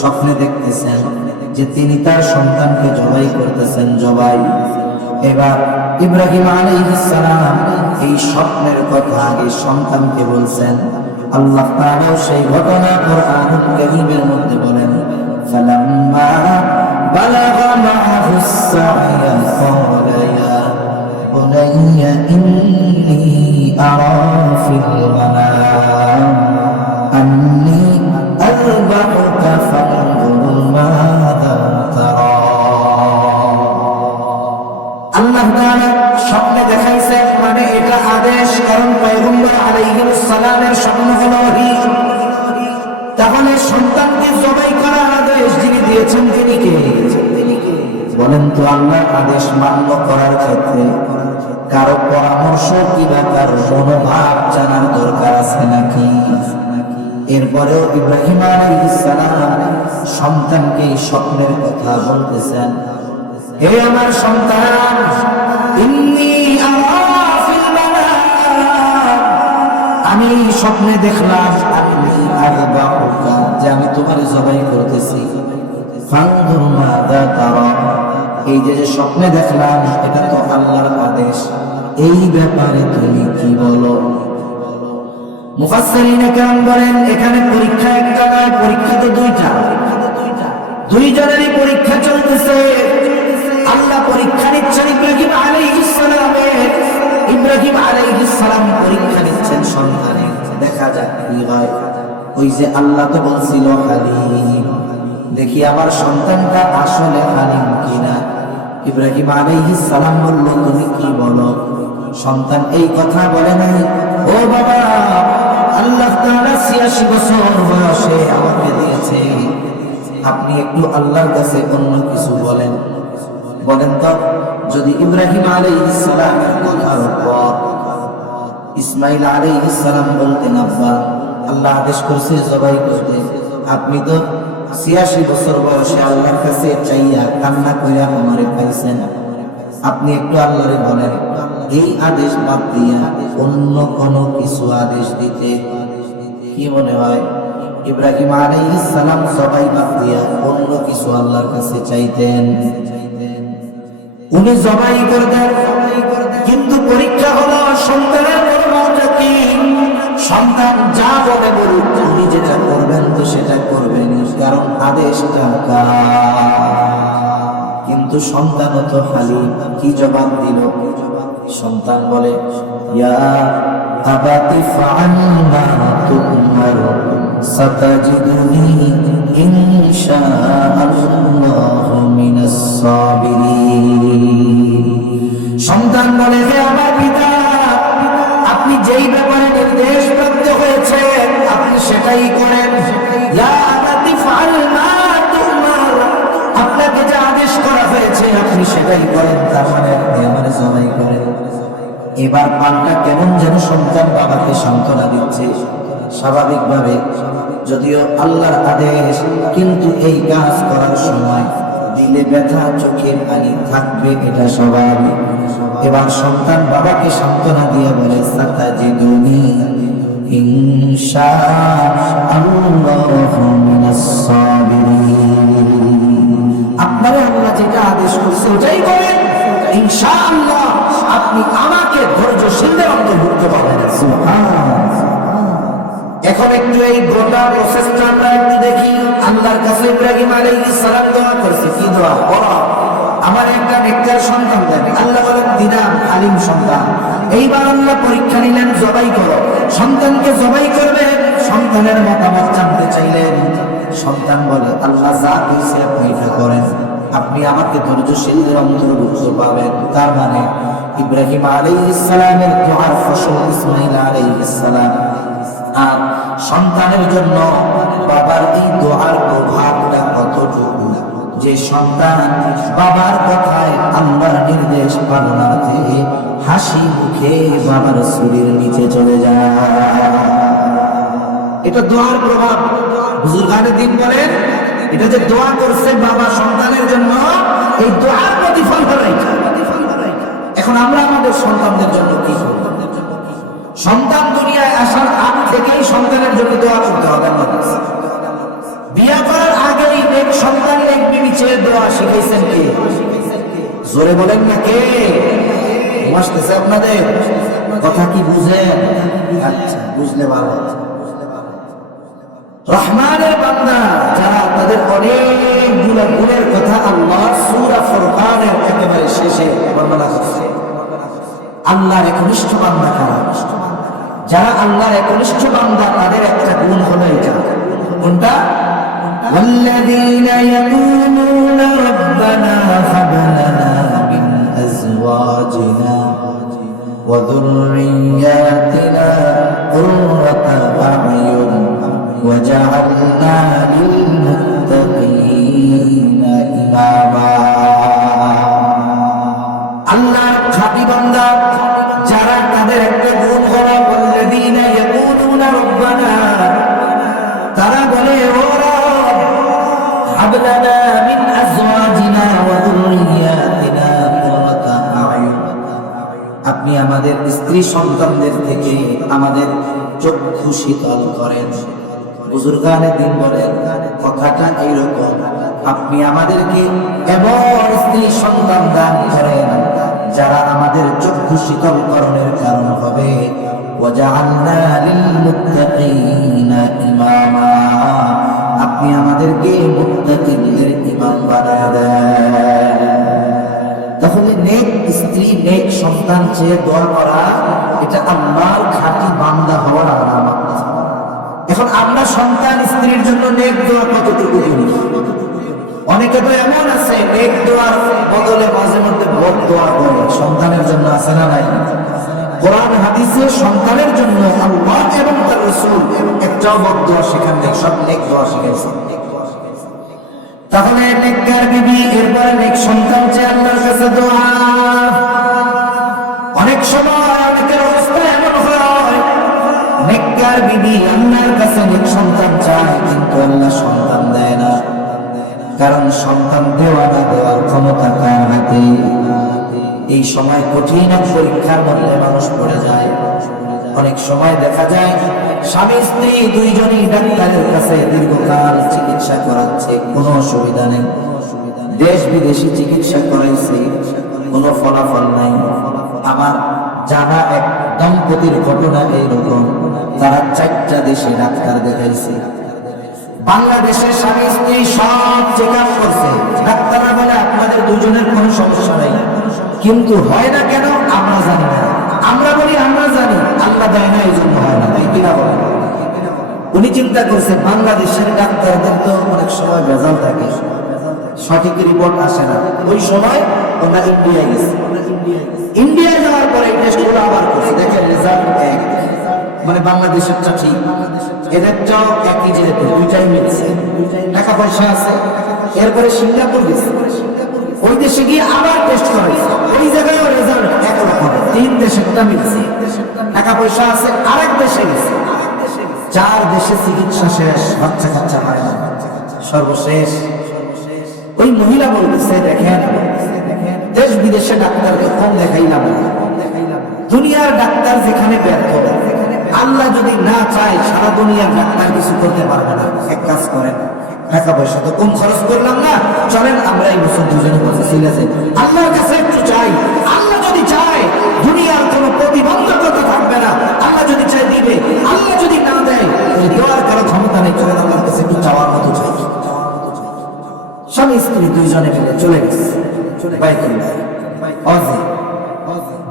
স্বপ্নে দেখতেছেন যে তিনি তার সন্তানকে জবাই করতেছেন, জবাই। এবার ইব্রাহিম আলাইহিস সালাম এই স্বপ্নের কথা আগে সন্তানকে বলছেন। আল্লাহ তাআলা সেই ঘটনা কোরআনুল কারীমের মধ্যে বলেন, ফালাম্মা বালাগা মা'হুস সা'য়া ক্বালা ইয়া বুনাইয়া ইন্নী আরা ফিল মানাম আন্নী আযবাহুকা ফানজুর মাযা তারা। আল্লাহ তাআলা স্বপ্নে দেখাইছেন, মানে এটা আদেশ, কারণ পয়গম্বর আলাইহিস সালামের স্বপ্ন হলো ওহী। তাহলে সন্তানকে জবাই করার আদেশ যিনি দিয়েছেন তিনি কে? বলেন তো, আল্লাহর আদেশ মান্য করার ক্ষেত্রে কারো পরামর্শ কিংবা কারো মনোভাব জানার দরকার আছে নাকি? এরপরেও ইব্রাহিম আলাইহিস সালাম সন্তানকে স্বপ্নের কথা বলতেছেন, হে আমার সন্তান, ইন্নী আরা ফিল মানাম, আমি স্বপ্নে দেখলাম আন্নী আযবাহুকা, যে আমি তোমার জবাই করতেছি। ফানজুর মাযা তারা, এই যে স্বপ্নে দেখলাম এটা তো আল্লাহর আদেশ, এই ব্যাপারে তুমি কি বলো? মুফাসসিরিনে কেরাম বলেন এখানে পরীক্ষা একটা নয়, পরীক্ষা তো দুইটা। দুইজনেরই পরীক্ষা চলতেছে। আল্লাহ পরীক্ষা নিচ্ছেন ইব্রাহিম আলাইহিস সালামের। ইব্রাহিম আলাইহিস সালাম পরীক্ষা নিচ্ছেন সন্তানের। দেখা যাক কি হয়। ওই যে আল্লাহ তো বলছিল হালিম, দেখি আমার সন্তানটা আসলে হালিম কিনা। ইব্রাহিম আলাইহিস সালাম বলল তুমি কি বলো? সন্তান এই কথা বলে নাই, ও বাবা আল্লাহ তাআলা ৮৬ বছর বয়সে আমাকে দিয়েছে, আপনি একটু আল্লাহর কাছে অন্য কিছু বলেন। বলেন তো, যদি ইব্রাহিম আলাইহিস সালামের কথার পর ইসমাঈল আলাইহিস সালাম বলতেন আব্বা আল্লাহ আদেশ করছে জবাই করতে, আপনি তো ৮৬ বছর বয়সে আল্লাহর কাছে চাইয়া কান্না কইরা আমারে পাইছেন, আপনি একটু আল্লাহরে বলেন এই আদেশ বাদ দিয়া অন্য কোন কিছু আদেশ দিতে। কি মনে হয় ইব্রাহিম আলাইহিস সালাম জবাই বাদ দিয়া অন্য কিছু আল্লাহর কাছে চাইতেন? উনি জবাই করতেন। কিন্তু পরীক্ষা হলো সন্তানের মনোভাবটা কি? সন্তান যা বলে বলুক উনি যেটা করবেন তো সেটা করবেন, কারণ আদেশটা কার। কিন্তু সন্তানও তো হালিম, কি জবাব দিল? সন্তান বলে ইয়া আবাতি ফাআল মা তু'মার সাতাজিদুনি ইনশাআল্লাহু মিনাস সাবিরিন। সন্তান বলে হে আমার পিতা, আপনি যেই ব্যাপারে নির্দেশ প্রাপ্ত হয়েছেন আপনি সেটাই করেন। ইয়া আবাতি ফাআল মা তু'মার, আপনাকে যে আদেশ করা হয়েছে আপনি সেটাই করেন, তার মানে আপনি আমারে জবাই করেন। এবার পাল্টা কেমন যেন সন্তান বাবাকে সান্ত্বনা দিচ্ছে। স্বাভাবিকভাবে যদিও আল্লাহর আদেশ, কিন্তু এই কাজ করার সময় দিলে ব্যথা চোখে পানি থাকবে, এটা স্বাভাবিক। এবার সন্তান বাবাকে সান্ত্বনা দিয়ে বলে সাতাজিদুনি ইনশাআল্লাহু মিনাস সাবিরিন। আপনারা আল্লাহ যেটা আদেশ করছে ওটাই করেন, ইনশাআল্লাহ আপনি আমাকে ধৈর্যশীলদের অন্তর্ভুক্ত করবেন। সুবহানাল্লাহ। এখন একটু এই গোটা প্রসেসটা আমরা একটু দেখি। আল্লাহর কাছে ইব্রাহিম আলাইহিস সালাম দোয়া করছে, কি দোয়া? বলো আমার একটা নেককার সন্তান দেন। আল্লাহ বলেন দিলাম, হালিম সন্তান। এইবার আল্লাহ পরীক্ষা নিলেন, জবাই করো। সন্তানকে জবাই করবে, সন্তানের মতামত জানতে চাইলেন। সন্তান বলে আল্লাহ যা কইছে আপনি এটা করেন, আপনি আমাকে ধৈর্যশীলদের অন্তর্ভুক্ত পাবেন। তার মানে ইব্রাহিম আলাইহিস সালামের দোয়ার ফসল ইসমাঈল আলাইহিস সালাম। আর সন্তানের জন্য বাবার এই দোয়ার প্রভাবটা কতটুকু, যে সন্তান বাবার কথায় আল্লাহর নির্দেশ পালনার্থে হাসি মুখে বাবার শরীর নিচে চলে যায়। এটা দোয়ার প্রভাব। বুজুর্গানে দিন বলেন এটা যে দোয়া করছে বাবা সন্তানের জন্য, এই দোয়ার প্রতিফল হলো এটা। এখন আমরা আমাদের সন্তানদের জন্য কি করব? সন্তান দুনিয়ায় আসার আগ থেকেই সন্তানের জন্য দোয়া করতে হবে। বিয়ে করার আগেই এক সন্তান এক বিবিচে দোয়া শিখাইছেন কে? জোরে বলেন না কে? বুঝতেছে আপনাদের কথা? কি বুঝেন? আচ্ছা, বুঝলে ভালো। রহমানের বান্দা যারা, তাদের অনেকগুলো গুণের কথা আল্লাহ সূরা ফুরকানের একেবারে শেষে বর্ণনা করছে। আল্লাহর একনিষ্ঠ বান্দা কারা? যারা আল্লাহর একনিষ্ঠ বান্দা তাদের একটা গুণ হলো এটা। কোনটা? والذين يقولون ربنا هب لنا من أزواجنا وذرياتنا قرة أعين وجعلنا للمتقين إماما। আল্লাহর খাঁটি বান্দা যারা, তাদের একটা গুণ হলো والذين يقولون ربنا, তারা বলে ও রব হাব লানা মিন আজওয়াজিনা ওয়া যুররিয়াতিনা কুররাতা আ'য়ুন, আপনি আমাদের স্ত্রী সন্তানদের থেকে আমাদের চক্ষু শীতল করেন। বুজুর্গানে দিন বলেন কথাটা এইরকম, আপনি আমাদেরকে এমন স্ত্রী সন্তান দান করেন যারা আমাদের চক্ষু শীতলকরণের কারণ হবে, ওয়াজআলনা লিলমুত্তাকিনা ইমামা, আপনি আমাদেরকে মুত্তাকিনদের ইমাম বানায়া দেন। তাহলে নেক স্ত্রী নেক সন্তান চেয়ে দোয়া করা, এটা আল্লাহর খাঁটি বান্দা হওয়ার আলামত। এখন আমরা সন্তান স্ত্রীর জন্য নেক দোয়া কতটুকু করি? অনেকে তো এমন আছে নেক দোয়ার বদলে মাঝে মধ্যে বদ দোয়া করে। সন্তানের জন্য আছে না নাই? কোরআন হাদিসে সন্তানের জন্য আল্লাহ এবং তার রাসূল একটাও বদ দোয়া শেখান নেই, সব নেক দোয়া শিখাইছে। তাহলে নেককার বিবি এরপরে নেক সন্তান চেয়ে আল্লাহর কাছে দোয়া। অনেক সময় অনেকের অবস্থা এমন হয়, নেককার বিবি আল্লাহর কাছে নেক সন্তান চায়, কিন্তু আল্লাহ সন্তান দেয় না। কারণ সন্তান দেওয়া না দেওয়ার ক্ষমতা কার হাতে। এই সময় কঠিন এক পরীক্ষার মধ্যে মানুষ পড়ে যায়। অনেক সময় দেখা যায় স্বামী স্ত্রী দুইজনই ডাক্তারের কাছে দীর্ঘকাল চিকিৎসা করাচ্ছে, কোনো অসুবিধা নেই। দেশ বিদেশি চিকিৎসা করাইছে, কোনো ফলাফল নাই। আমার জানা এক দম্পতির ঘটনা এইরকম, তারা 4টা দেশে ডাক্তার দেখাইছে। বাংলাদেশের স্বামী স্ত্রী সব চেক আপ করছে, ডাক্তাররা বলে আপনাদের দুজনের কোনো সমস্যা নেই, কিন্তু হয় না কেন আমরা জানি না। আমরা বলি আমরা জানি, আল্লাহ দেয় না, এই জন্য হয় না। তাই কিনা বলেন? উনি চিন্তা করছে বাংলাদেশের ডাক্তারদের তো অনেক সময় ভেজাল থাকে, সঠিক রিপোর্ট আসে না। ওই সময় ওরা ইন্ডিয়ায় গেছে। ইন্ডিয়ায় যাওয়ার পরে এই টেস্টগুলো আবার করছে, দেখে রেজাল্ট এক, মানে বাংলাদেশেরটা ঠিক, এদেরটাও একই, যেহেতু দুইটাই মিলছে, টাকা পয়সা আছে। এরপরে সিঙ্গাপুর গেছে, ওই দেশে গিয়ে আবার টেস্ট করাইছে, ওই জায়গায়ও রেজাল্ট একরকম, 3 দেশেরটা মিলছে, টাকা পয়সা আছে। আরেক দেশে গেছে, 4 দেশে চিকিৎসা শেষ, বাচ্চা কাচ্চা হয় না। সর্বশেষ ওই মহিলা বলতেছে, দেখেন দেশ বিদেশে ডাক্তারকে কম দেখাইলাম না, দুনিয়ার ডাক্তার যেখানে ব্যর্থ, আল্লাহ যদি না চায় সারা দুনিয়ার ডাক্তার কিছু করতে পারবে না। এক কাজ করেন, টাকা পয়সা তো কম খরচ করলাম না, চলেন আমরা এই বছর দুজনে বসে ছিল আছে, আল্লাহর কাছে একটু চাই। আল্লাহ যদি চায় দুনিয়ার কোনো প্রতিবন্ধকতা থাকবে না, আল্লাহ যদি চায় দিবে, আল্লাহ যদি না দেয় দেওয়ার কারো ক্ষমতা নেই, চলেন আল্লাহর কাছে একটু চাওয়ার মতো চাই। স্বামী স্ত্রী দুইজনে মিলে চলে গেছে বাইতুল্লাহ।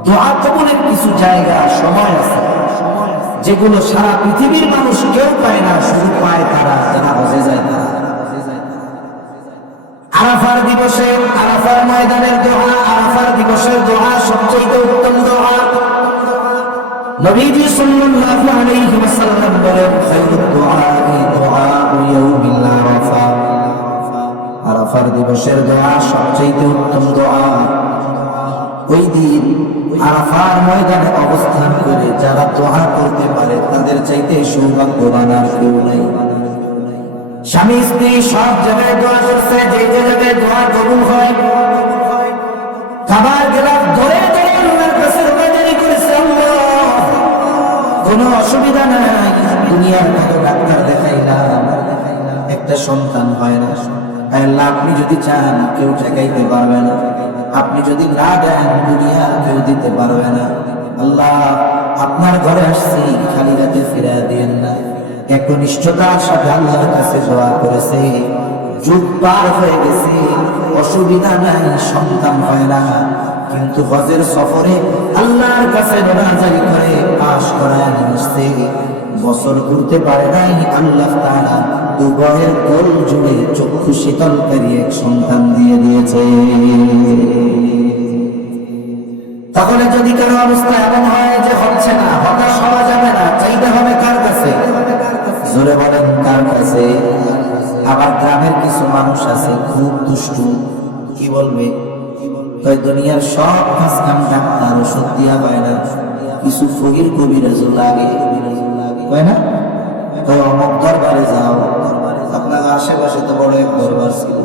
দোয়া কবুলের কিছু জায়গা সময় আছে, যেগুলো সারা পৃথিবীর মানুষ কেউ পায় না, শুধু পায় তারা যারা হজে যায়। তারা আরাফার দিবসে আরাফার ময়দানের দোয়া, আরাফার দিবসের দোয়া সবচেয়ে উত্তম দোয়া। নবীজি সাল্লাল্লাহু আলাইহি ওয়াসাল্লাম বলেন, খায়রুদ দুআই দুআউ ইয়াউমিল আরাফা, আরাফার দিবসের দোয়া সবচেয়ে উত্তম দোয়া। ওই দিন আরাফার ময়দানে অবস্থান করে যারা দোয়া করতে পারে তাদের চাইতে সৌভাগ্যবান আর কেউ নাই। স্বামী স্ত্রী সব জায়গায় দোয়া করছে, যে জায়গায় দোয়া কবুল হয়, খাবার গেলাম ধরে ধরে আল্লাহর কাছে রোজাদারি করেছে, আল্লাহ কোনো অসুবিধা নাই, দুনিয়ার কত ডাক্তার দেখাইলাম, একটা সন্তান হয় না। আল্লাহ আপনি যদি চান কেউ ঠেকাইতে পারবে না, আপনি যদি না দেন দুনিয়া কেউ দিতে পারবে না। আল্লাহ আপনার ঘরে আসছি, খালি হাতে ফিরে দিয়েন না। একনিষ্ঠতার সাথে আল্লাহর কাছে দোয়া করেছে, যুগ পার হয়ে গেছে, অসুবিধা নাই, সন্তান হয় না, কিন্তু হজের সফরে আল্লাহর কাছে নাজারি করে পাশ করায় নিয়ে বছর ঘুরতে পারে নাই, আল্লাহ তাআলা উভয়ের গোল জুড়ে চক্ষু শীতলকারী এক সন্তান দিয়ে দিয়েছে। তাহলে যদি কারো অবস্থা এমন হয় যে হচ্ছে না, হতাশ হওয়া যাবে না, চাইতে হবে কার কাছে? জোরে বলেন কার কাছে? আবার গ্রামের কিছু মানুষ আছে খুব দুষ্টু, কি বলবে, দুনিয়ার সব কাজ কাম ডাক্তার ওষুধ দিয়া হয় না, কিছু ফকির কবিরাজ লাগে, হয় না? অমুক দরবারে যাও, আপনার আশেপাশে তো বড় এক দরবার ছিল,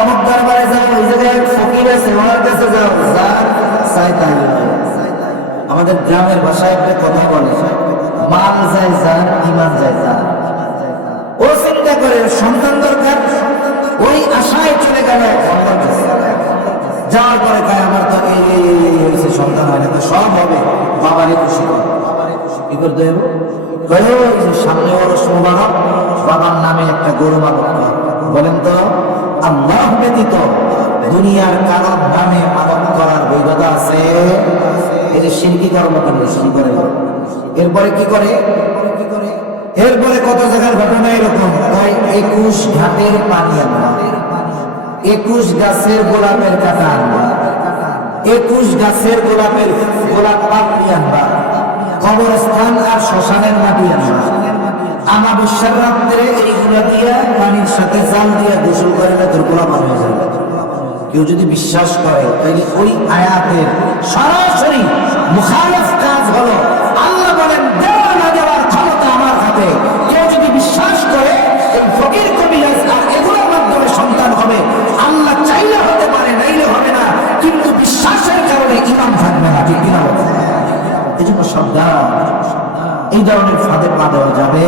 অমুক দরবারে যাও, ওই জায়গায় ফকির আছে, ওনার কাছে যাও, চাই তাই। আমাদের গ্রামের ভাষায় একটা কথা বলে, মাল যায় যার, ইমান যায় তার। ও চিন্তা করে সন্তান দরকার, ওই আশায় চলে গেল, যাওয়ার পরে গায়ে আমার তো এই হয়েছে, সন্তান হয় না, তো সব হবে বাবারে খুশি করে। কি করতে হবে? সামনে ওরস মোবারক, বাবার নামে একটা গরু মানব। বলেন তো, আল্লাহ ব্যতীত দুনিয়ার কারোর নামে মানব করার বৈধতা আছে? এই যে শিরকি কর্ম করলো, শুরু করে। এরপরে কি করে? এরপরে কত জায়গার ঘটনা এরকম, 21 ঘাটের পানি আনবা, 21 গাছের গোলাপের কাটা আনবা, 21 গাছের গোলাপ পাপড়ি আনবা, কবরস্থান আর শ্মশানের মাটি আনবা। আমাবস্যার রাত্রে এইগুলা দিয়া পানির সাথে জাল দিয়া গোসল করে না, তোর গোলাপ হয়ে যাবে। কেউ যদি বিশ্বাস করে তাহলে ওই আয়াতের সরাসরি মুখালিফ কাজ হলো। আল্লাহ বলেন দেওয়া না দেওয়ার ক্ষমতা আমার হাতে। কেউ যদি বিশ্বাস করে এই ফকির কবিরাজ আর এগুলোর মাধ্যমে সন্তান হবে, আল্লাহ চাইলে হতে পারে, নাইলে হবে না, কিন্তু বিশ্বাসের কারণে ইমান থাকবে না। ঠিক কিনা বলে? এই জন্য সাবধান, এই ধরনের ফাঁদে পা দেওয়া যাবে।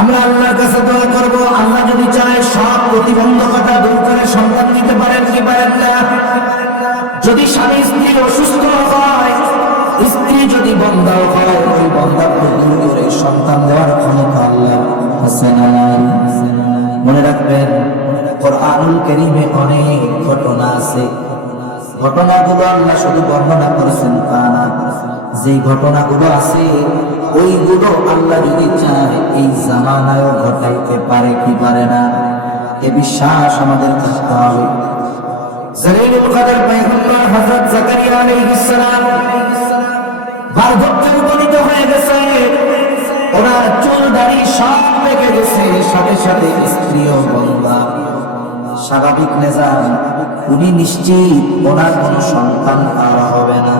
আমরা আল্লাহর কাছে দোয়া করব, আল্লাহ যদি চায় সব প্রতিবন্ধকতা দূর করে সন্তান দিতে পারেন, কি পারেন না? যদি স্বামী স্ত্রী অসুস্থ হয়, স্ত্রী যদি বন্ধাও হয়, ওই বন্ধাত্ব দূর করে সন্তান দেওয়ার ক্ষমতা আল্লাহ আছে না? মনে রাখবেন, কোরআনুল কারীমে অনেক ঘটনা আছে। ঘটনাগুলো আল্লাহ শুধু বর্ণনা করেছেন তা না, যে ঘটনাগুলো আছে ওইগুলো আল্লাহ যদি চায় এই জামানায়ও ঘটাইতে পারে, কি পারে না? এ বিশ্বাস আমাদের থাকতে হবে। জলিলুল কদর পয়গম্বর হযরত জাকারিয়া আলাইহিস সালাম বার্ধক্যে উপনীত হয়ে গেছে, ওনার চুল দাড়ি সব পেকে গেছে, সাথে সাথে স্ত্রীও বন্ধা। স্বাভাবিক মেজাজ, উনি নিশ্চিত ওনার কোনো সন্তান আর হবে না।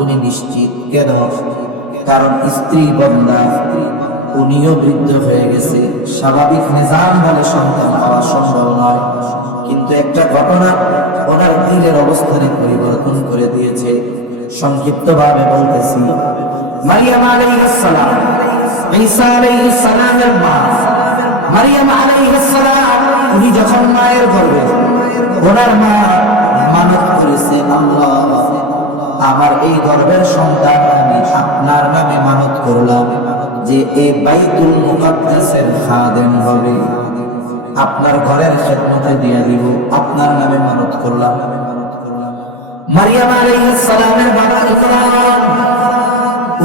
উনি নিশ্চিত কেন? কারণ স্ত্রী বন্ধা, উনিও বৃদ্ধ হয়ে গেছে। স্বাভাবিক নিজাম বলে সন্তান হওয়া সম্ভব নয়। কিন্তু একটা ঘটনা ওনার দিলের অবস্থানে পরিবর্তন করে দিয়েছে। সংক্ষিপ্ত ভাবে বলতেছি, মারিয়াম আলাইহিস সালাম, ঈসা আলাইহিস সালামের মা মারিয়াম আলাইহিস সালাম, উনি যখন মায়ের গর্ভে, ওনার মা মানত করেছে, আল্লাহ আমার এই গর্ভের সন্তান আমি আপনার নামে মানত করলাম যে এই বাইতুল মুকাদ্দাসের খাদেম হবে, আপনার ঘরের খেদমতে দিয়ে দিব, আপনার নামে মানত করলাম। মারিয়াম আলাইহিস সালামের বাবা ইব্রাহিম,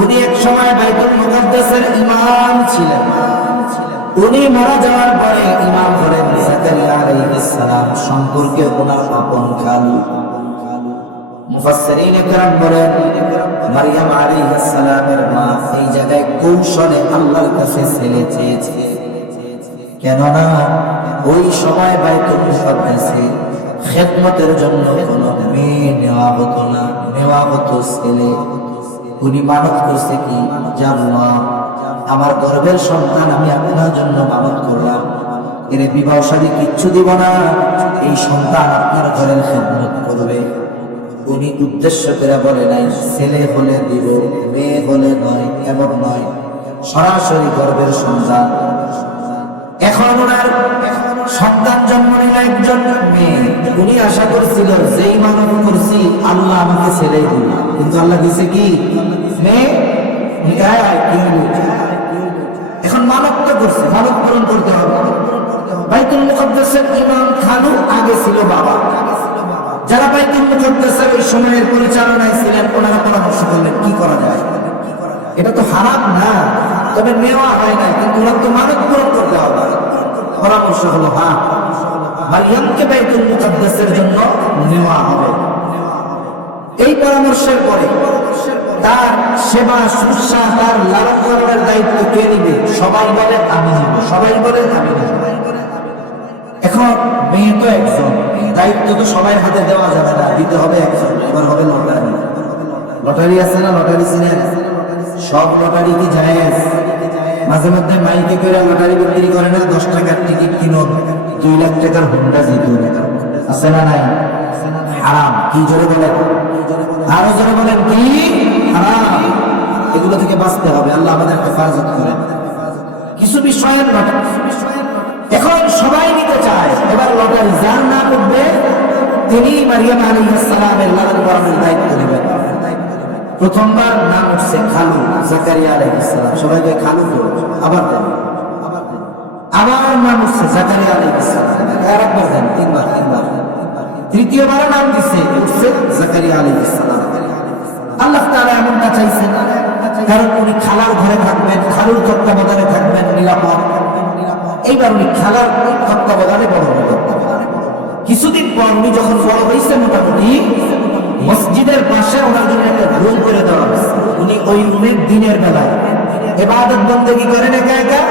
উনি এক সময় বাইতুল মুকাদ্দাসের ইমাম ছিলেন। উনি মারা যাওয়ার পরে ইমাম হলেন জাকারিয়া আলাইহিস সালাম, সম্পর্কে ওনার আপন খালু। মুফাসসিরিন کرام বলেন, মারিয়াম আলাইহিস সালামের মা এই জায়গায় কৌশলে আল্লাহর কাছে ছেলে চেয়েছে। কেননা ওই সময় বাইতুল মুকাদ্দাসে খেদমতের জন্য কোনো মেয়ে নেওয়া হতো না, নেওয়া হতো ছেলে। উনি মানত করছে কি, আল্লাহ আমার গর্ভের সন্তান আমি আপনার জন্য মানত করলাম, এর বিবাহ শাদী কিচ্ছু দিব না, এই সন্তান আপনার ঘরের খেদমত করবে। উনি উদ্দেশ্য করে বলে নাই ছেলে হলে দিব, মেয়ে হলে নয়, এমন নয়, সরাসরি গর্ভের সন্তান। এখন ওনার সন্তান জন্ম নিল একজন মেয়ে। উনি আশা করছিল যেই মানত করছি আল্লাহ আমাকে ছেলে দিবে, কিন্তু আল্লাহ দিছে কি, মেয়ে। এখন মানত তো করছে, মানত পূরণ করতে হবে। বাইতুল মুকাদ্দাসের ইমাম খালু আগে ছিল বাবা। যারা বাইতুল মুকাদ্দাসের ওই সময়ের পরিচালনায় ছিলেন, ওনারা পরামর্শ করলেন কি করা যায়। এটা তো হারাম না, তবে নেওয়া হয় না, কিন্তু ওনার তো মানত পূরণ করতে হবে। পরামর্শ হলো, হ্যাঁ মারিয়ামকে বাইতুল মুকাদ্দাসের জন্য নেওয়া হবে। এই পরামর্শের পরে তার সেবা শুশ্রূষা, তার লালন পালনের দায়িত্ব কে নিবে? সবাই বলে আমি নিব, সবাই বলে আমি নিব। এখন মেয়ে তো একজন, দায়িত্ব তো সবাই হাতে দেওয়া যাবে না, দিতে হবে একজন। এবার হবে লটারি। লটারি আছে না, লটারি চিনেন? সব লটারি কি জায়েজ? মাঝে মধ্যে মাইকে করে লটারি বিক্রি করে না, 10 টাকার টিকিট কিনুন, 2 লাখ টাকার হোন্ডা জিতুন, আছে না নাই? হারাম। কি জোরে বলেন? আরো জোরে বলেন, কি হারাম? এগুলো থেকে বাঁচতে হবে, আল্লাহ আমাদের হেফাজত করেন। কিছু বিষয়ের লটারি এখন সবাই নিতে চায়। এবার লটারি যার নাম উঠবে তিনি মারিয়াম আলাইহিস সালামের লালন পালনের দায়িত্ব নেবেন। প্রথমবার নাম উঠছে খালু জাকারিয়া আলাইহিস সালাম, সবাইকে খালু তো আবার দেন, আবার নাম উঠছে জাকারিয়া আলাইহিস সালাম, আরেকবার দেন, তিনবার। তৃতীয়বার নাম দিচ্ছে উঠছে জাকারিয়া আলাইহিস সালাম। আল্লাহ তাআলা এমনটা চাইছেন কারণ উনি খালার ঘরে থাকবেন, খালুর তত্ত্বাবধানে থাকবেন, নিরাপদ। এইবার উনি খালার তত্ত্বাবধানে বড় হবেন। কিছুদিন পর উনি যখন বড় হয়েছে, মোটামুটি মসজিদের পাশে ওনার জন্য একটা রুম করে দেওয়া হয়েছে। উনি ওই রুমে দিনের বেলায় ইবাদত বন্দেগী করেন একা একা,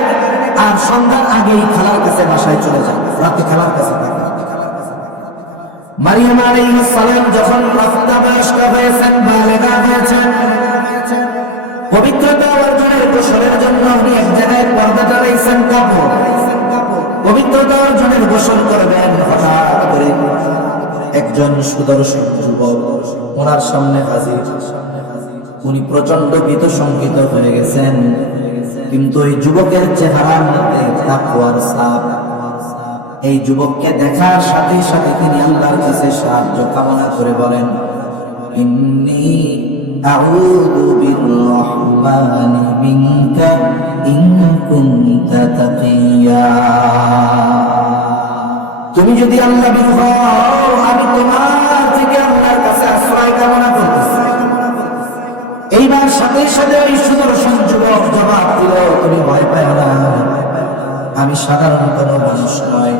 আর সন্ধ্যার আগেই খালার কাছে বাসায় চলে যান, রাতে খালার কাছে থাকেন। মারিয়াম আলাইহিস সালাম যখন প্রাপ্তবয়স্ক হয়েছেন, বালেগা হয়েছেন, পবিত্রতা অর্জনের গোসলের জন্য উনি এক জায়গায় পর্দা টানাইছেন, কাপড়। পবিত্রতা অর্জনের গোসল করবেন, হঠাৎ করে একজন সুদর্শন যুবক ওনার সামনে হাজির। উনি প্রচন্ড ভীত শঙ্কিত হয়ে গেছেন, কিন্তু এই যুবকের চেহারার মধ্যে তাকওয়ার ছাপ। এই যুবককে দেখার সাথে সাথে তিনি আল্লাহর কাছে সাহায্য কামনা করে বলেন, ইন্নী আউযু বিররহমানি মিনকা ইন কুনতা তাকিয়া। তুমি যদি আল্লাহ ভীরু হও, আমি তোমার থেকে আল্লাহর কাছে আশ্রয় কামনা করতেছি। এইবার সাথে সাথে ওই সুদর্শন যুবক জবাব দিল, তুমি ভয় পাও না, আমি সাধারণ কোনো মানুষ নয়।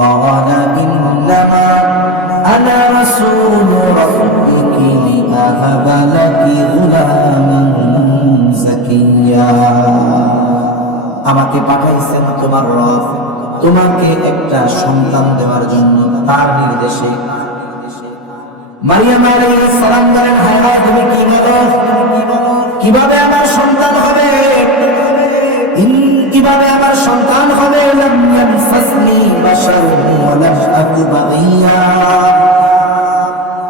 قال إنما أنا رسول ربك لأهب لك غلاما زكيا। আমাকে পাঠাইছেন তোমার রব তোমাকে একটা সন্তান দেওয়ার জন্য, তার নির্দেশে। মারিয়াম আলাইহিস সালাম বলেন, হায় তুমি কি বলো, কিভাবে আমার সন্তান হবে? কিভাবে আমার সন্তান হবে? লাম ইয়ামসাসনি বাশারুন ওয়া লাম আকু বাগিয়া।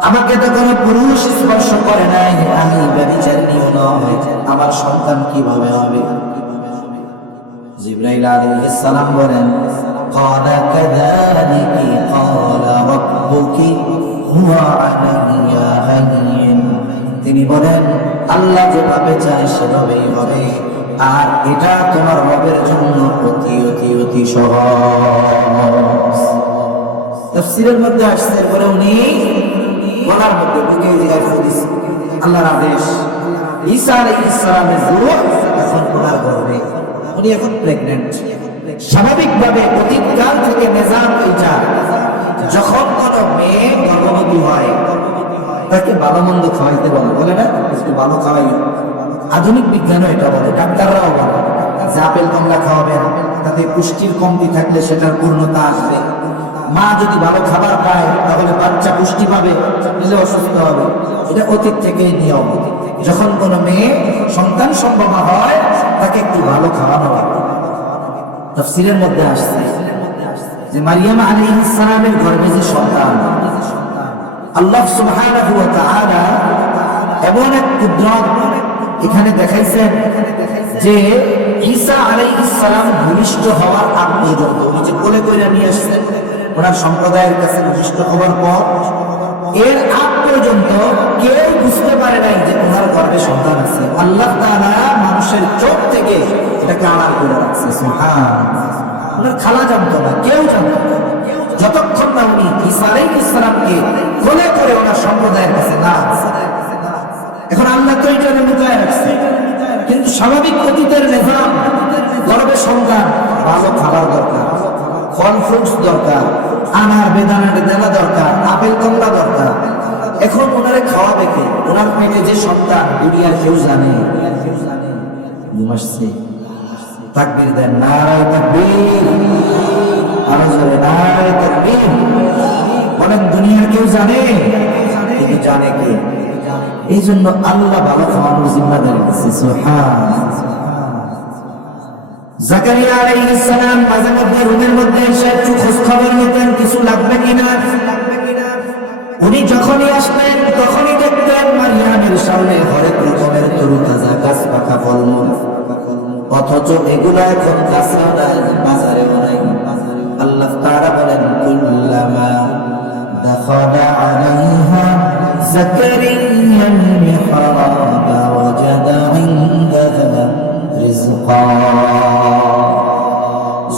আমাকে তো কোনো পুরুষ স্পর্শ করে নাই, আমি ব্যভিচারিণীও নই, আমার সন্তান কিভাবে হবে? জিবরাইল আলাইহিস সালাম বলেন, ক্বালা কাযালিকি ক্বালা রাব্বুকি হুয়া আলাইয়া হাইয়্যিন। তিনি বলেন, আল্লাহ যেভাবে চায় সেভাবেই হবে, আর এটা তোমার রবের জন্য অতি অতি অতি সহজ। তাফসীরের মধ্যে আসছে, পরে উনি গলার মধ্যে বুকে দিয়ে ফুদিস, আল্লাহর আদেশ। ঈসা আলাইহিস সালামের রূহ এখন ওনার গর্ভে, উনি এখন প্রেগন্যান্ট। স্বাভাবিকভাবে অতীতকাল থেকে নিজাম এইটা, যখন কোনো মেয়ে গর্ভবতী হয় তাকে ভালো মন্দ খাওয়াইতে বলে না, একটু ভালো খাওয়াই। আধুনিক বিজ্ঞানও এটা বলে, ডাক্তাররাও বলে যে আপেল কমলা খাওয়াবেন, তাতে পুষ্টির কমতি থাকলে সেটার পূর্ণতা আসবে। মা যদি ভালো খাবার পায় তাহলে বাচ্চা পুষ্টি পাবে, নিলে অসুস্থ হবে। এটা অতীত থেকেই নিয়ম। যখন কোনো মেয়ে সন্তান সম্ভব হয় তাকে একটু ভালো খাওয়ানো হয়। তাফসীরের মধ্যে আসছে যে মারিয়াম আলাইহিস সালামের গর্ভে যে সন্তান, আল্লাহ সুবহানাহু ওয়া তাআলা এমন এক কুদরত এখানে দেখাইছেন যে ঈসা আলাইহিস সালাম ভূমিষ্ঠ হওয়ার আগ পর্যন্ত, উনি যে কোলে কইরা নিয়ে আসছেন ওনার সম্প্রদায়ের কাছে ভূমিষ্ঠ হওয়ার পর, এর আগ পর্যন্ত কেউ বুঝতে পারে নাই যে ওনার গর্ভে সন্তান আছে। আল্লাহ তাআলা মানুষের চোখ থেকে এটাকে আড়াল করে রাখছে। সুবহানাল্লাহ। ওনার খালা জানতো না, কেউ জানতো না, যতক্ষণ না উনি ঈসা আলাইহিস সালামকে কোলে করে ওনার সম্প্রদায়ের কাছে না। এখন আল্লাহ তো এটা লুকায় রাখছে, কিন্তু স্বাভাবিক অতীতের নিজাম, গর্ভে সন্তান, ভালো খাবার দরকার, ফল ফ্রুটস দরকার, আনার বেদানার দেনা দরকার, আপেল কমলা দরকার। এখন ওনারে খাওয়াবে কে? ওনার পেটে যে সন্তান, দুনিয়ার কেউ জানে? ঘুমাচ্ছে। তাকবীর দেন, নারায়ে তাকবীর, আরো জোরে নারায়ে তাকবীর। বলেন, দুনিয়ার কেউ জানে? কিন্তু জানে কে? এই জন্য আল্লাহ ভালো খাওয়ানোর জিম্মাদারি দিয়েছে। সুবহানাল্লাহ। জাকারিয়া আলাইহিস সালাম মাঝে মধ্যে রুমের মধ্যে এসে একটু খোঁজ খবর নিতেন, কিছু লাগবে কিনা। উনি যখনই আসতেন তখনই দেখতেন মারিয়ামের সামনে হরেক রকমের তরুতাজা গাছ পাকা ফলমূল, অথচ এগুলা এখন কাঁচা নাই, বাজারেও নাই। আল্লাহ তাআলা বলেন, কুল্লামা دخل عليها زكريا المحراب وجد عندها رزقا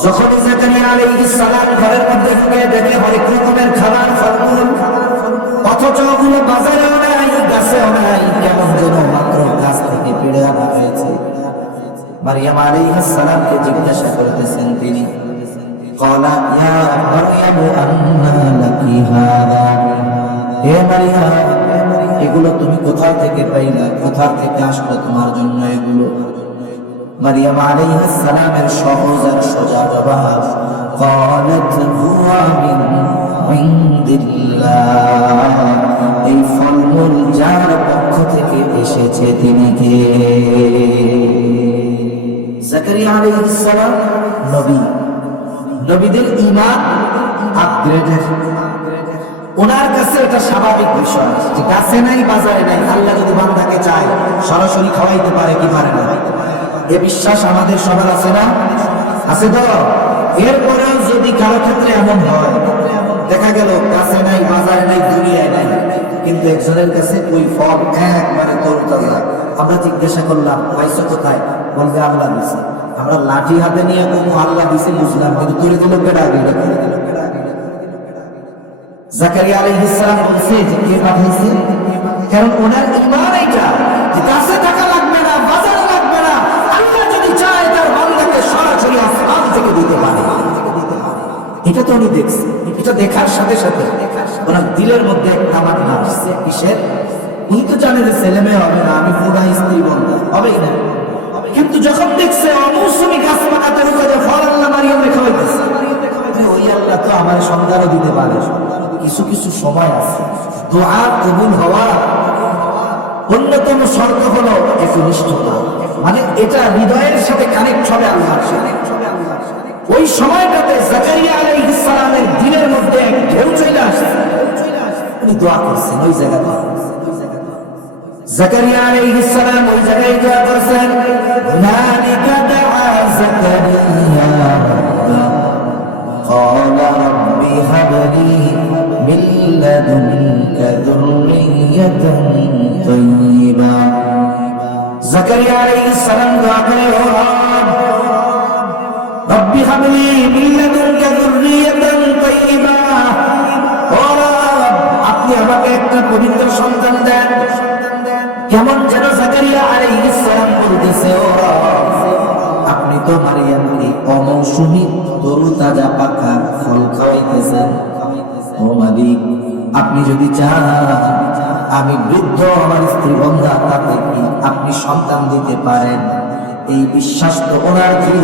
যখন জাকারিয়া আলাইহিস সালাম ঘরের মধ্যে ঢুকে দেখে হরেক রকমের খাবার ফলমূল, অথচ ওগুলো বাজারেও নাই, গাছেও নাই, কেমন যেন মাত্র গাছ থেকে পেড়ে আনা হয়েছে। মারিয়াম আলাইহিস সালামকে জিজ্ঞাসা করতেছেন তিনি, ক্বালা ইয়া মারইয়াম আন্না লাকি হাযা, হে মারিয়াম এগুলো তুমি কোথা থেকে পাইলা, কোথা থেকে আসলো তোমার জন্য এগুলো? মারিয়াম আলাইহিস সালামের সহজ আর সোজা জবাব, ক্বালাত হুয়া মিন ইনদিল্লাহ, এই ফলমূল যার পক্ষ থেকে এসেছে তিনি কে? জাকারিয়া আলাইহিস সালাম নবী, নবীদের ঈমান আপগ্রেডেড। ওনার কাছে এটা স্বাভাবিক বিষয় যে গাছে নাই বাজারে নাই, আল্লাহ যদি বান্দাকে চায় সরাসরি খাওয়াইতে পারে কি পারে না, এ বিশ্বাস আমাদের সবার আছে না? আছে তো? এরপরেও যদি কারো ক্ষেত্রে এমন হয়, দেখা গেল গাছে নাই বাজারে নাই দুনিয়ায় নাই, কিন্তু একজনের কাছে ওই ফল একবারে তরতাজা, আমরা জিজ্ঞাসা করলাম পাইছো কোথায়, বলবে আল্লাহ দিছে। আমরা লাঠি হাতে নিয়ে কোনো আল্লাহ দিছে বুঝলাম, কিন্তু তুলে দিল কেডা দিল? জাকারিয়া আলাইহিস সালাম বলছে যে কে পাঠাইছে, কারণ ওনার ঈমান এইটা যে গাছে টাকা লাগবে না, বাজারে লাগবে না, আল্লাহ যদি চায় তার বান্দাকে সরাসরি আসমান থেকে দিতে পারে। এটা তো উনি দেখছে, এটা দেখার সাথে সাথে ওনার দিলের মধ্যে একটা মাত্রা আসছে কিসের? উনি তো জানে যে ছেলে মেয়ে হবে না, আমি পুরা স্ত্রী বন্ধা হবেই না, কিন্তু যখন দেখছে অমৌসুমী গাছ পাকাতে হচ্ছে যে ফল আল্লাহ মারিয়াম রেখা হইতেছে, ওই আল্লাহ তো আমার সন্তানও দিতে পারে। কিছু কিছু সময় আছে দোয়া কবুল হওয়া অন্যতম শর্ত হলো একনিষ্ঠতা, মানে এটা হৃদয়ের সাথে কানেক্ট হবে আল্লাহর সাথে। ওই সময়টাতে জাকারিয়া আলাইহিস সালামের দিলের মধ্যে এক ঢেউ চলে আসে, উনি দোয়া করছেন ওই জায়গাতে। জাকারিয়া আলাইহিস সালাম ওই জায়গায় দোয়া করছেন, হুনালিকা দাআ জাকারিয়া قال رب هب لي من لدنك ذرية طيبة। জাকারিয়া আলাইহিস সালাম দোয়া করে, ও রব هب لي من لدنك ذرية طيبة, ও রব আপনি আমাকে একটা পবিত্র সন্তান দেন। কেমন যেন জাকারিয়া আলাইহিস সালাম বলতেছে, ও রব আপনি তো মারিয়ামকে অমৌসুমী তরুতাজা পাকা ফল খাওয়াইতেছেন, ও মালিক আপনি যদি চান আমি বৃদ্ধ আমার স্ত্রী বন্ধা, তাতে কি আপনি সন্তান দিতে পারেন? এই বিশ্বাস তো ওনার ছিল,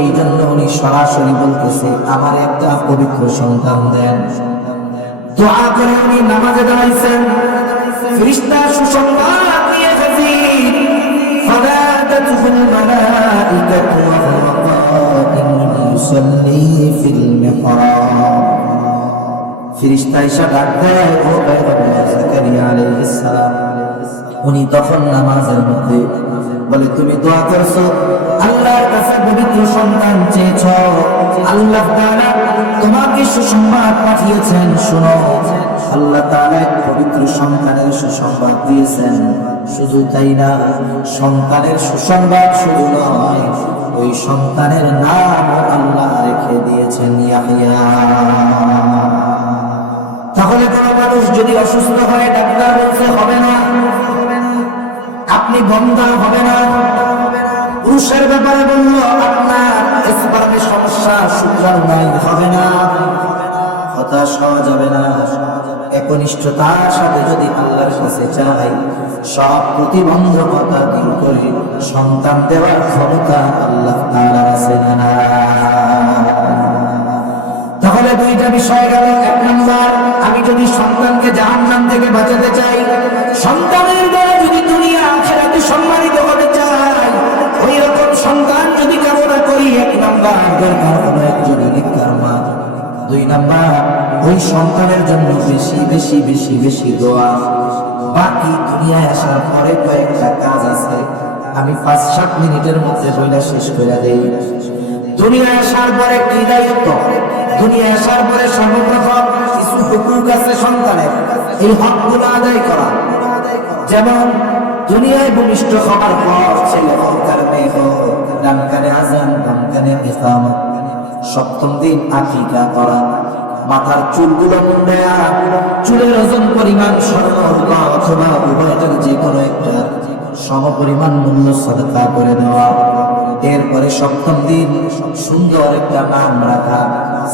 এই জন্য উনি সরাসরি বলতেছে আমার একটা পবিত্র সন্তান দেন। দোয়া করে উনি নামাজে দাঁড়াইছেন, ফেরেশতা সুসংবাদ নিয়ে হাজির, ফাদাতুল মালাইকাতু ওয়া হুয়া কাইয়ুম ইউসাল্লি ফিল মিহরাব। ফেরেশতা এসে ডাক দেয়, ও পয়গম্বর জাকারিয়া আলাইহিস সালাম। উনি তখন নামাজের মধ্যে বলে, তুমি দোয়া করছো, আল্লাহর কাছে পবিত্র সন্তান চেয়েছো, আল্লাহ তাআলা তোমাকে সুসংবাদ পাঠিয়েছেন, শোনো আল্লাহ তাআলা এক পবিত্র সন্তানের সুসংবাদ দিয়েছেন। শুধু তাই না, সন্তানের সুসংবাদ শুধু নয়, ওই সন্তানের নাম আল্লাহ রেখে দিয়েছেন ইয়াহইয়া। তাহলে কোনো মানুষ যদি অসুস্থ হয়, ডাক্তার বলছে হবে না, আপনি বন্ধা হবে না, পুরুষের ব্যাপারে বলল আপনার স্পার্মে সমস্যা, শুক্রাণু নাই, হবে না, হতাশ হওয়া যাবে না। একনিষ্ঠতার সাথে যদি আল্লাহর কাছে চাই, সব প্রতিবন্ধকতা দূর করে সন্তান দেওয়ার ক্ষমতা আল্লাহ তাআলার আছে না? তাহলে দুইটা বিষয় গেল। এক নম্বর, আমি যদি সন্তানকে জাহান্নাম থেকে বাঁচাতে চাই, সন্তানের দ্বারা যদি দুনিয়া আখিরাতে সম্মানিত হতে চাই, ওই রকম সন্তান যদি কামনা করি, এক নম্বর দরকার হলো একজন নেককার মা। দুই নাম্বার, ওই সন্তানের জন্য বেশি বেশি বেশি বেশি দোয়া। বাকি দুনিয়ায় আসার পরে কয়েকটা কাজ আছে, আমি 5-7 মিনিটের মধ্যে বইলা শেষ করে দেই। দুনিয়ায় আসার পরে কি দায়িত্ব? দুনিয়া আসার পরে সর্বপ্রথম কিছু হুকুক আছে সন্তানের, এই হকগুলো আদায় করা। যেমন দুনিয়ায় ভূমিষ্ঠ হওয়ার পর ছেলে হোক আর মেয়ে হোক, ডান কানে আযান বাম কানে ইকামত, সপ্তম দিন আকিকা করা, মাথার চুলগুলো মুন্ডায়া চুলের ওজন পরিমাণ স্বর্ণ অথবা উভয়টার যে কোনো একটা সমপরিমাণ মূল্য সাদকা করে দেওয়া। এরপরে সপ্তম দিন সুন্দর একটা নাম রাখা,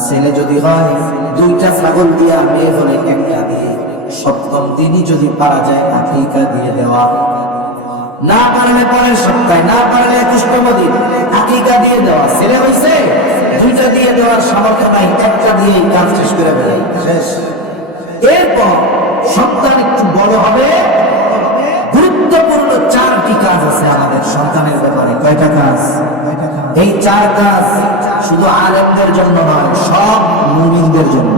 ছেলে যদি হয় 2টা ছাগল দিয়া, মেয়ে হলে 1টা দিয়ে। সপ্তম দিনই যদি পারা যায় আকিকা দিয়ে দেওয়া, না পারলে পরের সপ্তাহে, না পারলে 21তম দিন আকিকা দিয়ে দেওয়া। ছেলে হয়েছে 2টা দিয়ে দেওয়ার সামর্থ্য নাই, 1টা দিয়ে কাজ শেষ করে ফেলাই, শেষ। এরপর সন্তান একটু বড় হবে, গুরুত্বপূর্ণ 4টি কাজ আছে আমাদের সন্তানের ব্যাপারে। কয়টা কাজ? এই 4 কাজ শুধু আলেমদের জন্য নয়, সব মুমিনদের জন্য।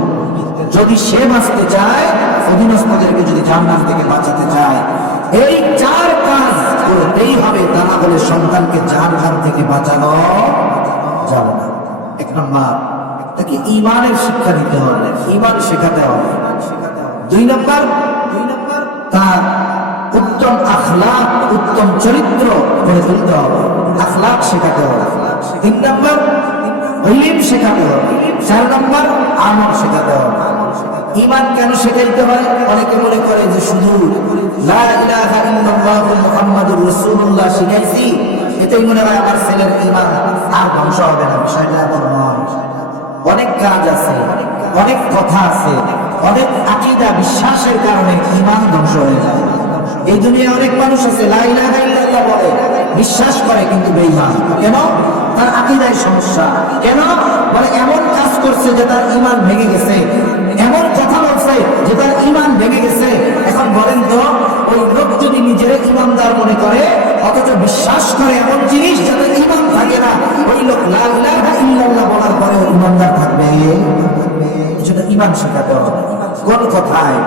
যদি সে বাঁচতে চায়, অধীনস্থদেরকে যদি জান্নাত থেকে বাঁচাতে চায়, এই 4 কাজ করতেই হবে, তা না হলে সন্তানকে জাহান্নাম থেকে বাঁচানো যাবে না। 1 নম্বর, তাকে ঈমানের শিক্ষা দিতে হবে, ঈমান শেখাতে হবে। 2 নম্বর, তার উত্তম আখলাক, উত্তম চরিত্র গড়ে তুলতে হবে, আখলাক শেখাতে হবে। 3 নম্বর, ইলম শেখাতে হবে। 4 নম্বর, আমল শেখাতে হবে। ঈমান কেন শেখাইতে হয়? অনেকে মনে করে যে শুধু লা ইলাহা ইল্লাল্লাহ মুহাম্মাদুর রাসূলুল্লাহ শিখাইছি, এতেই মনে হয় আমার ছেলের ঈমান আর ধ্বংস হবে না। বিষয়টা এমন নয়। অনেক কাজ আছে, অনেক কথা আছে, অনেক আকীদা বিশ্বাসের কারণে ঈমান ধ্বংস হয়ে যায়। এই দুনিয়ায় অনেক মানুষ আছে লা ইলাহা ইল্লাল্লাহ বলে, বিশ্বাস করে কিন্তু বেঈমান। কেন? তার আকীদায় সমস্যা। কেন? বলে এমন কাজ করছে যে তার ঈমান ভেঙে গেছে, এমন কথা বলছে যে তার ঈমান ভেঙে গেছে। এখন বলেন তো, ওই লোক যদি নিজের ঈমানদার মনে করে অথচ বিশ্বাস করে এমন জিনিস যাতে ঈমান থাকে না, ওই লোক লা ইলাহা ইল্লাল্লাহ বলার পরেও ঈমানদার থাকবে? সেটা ঈমান শেখাতে হবে। কোন কথায়,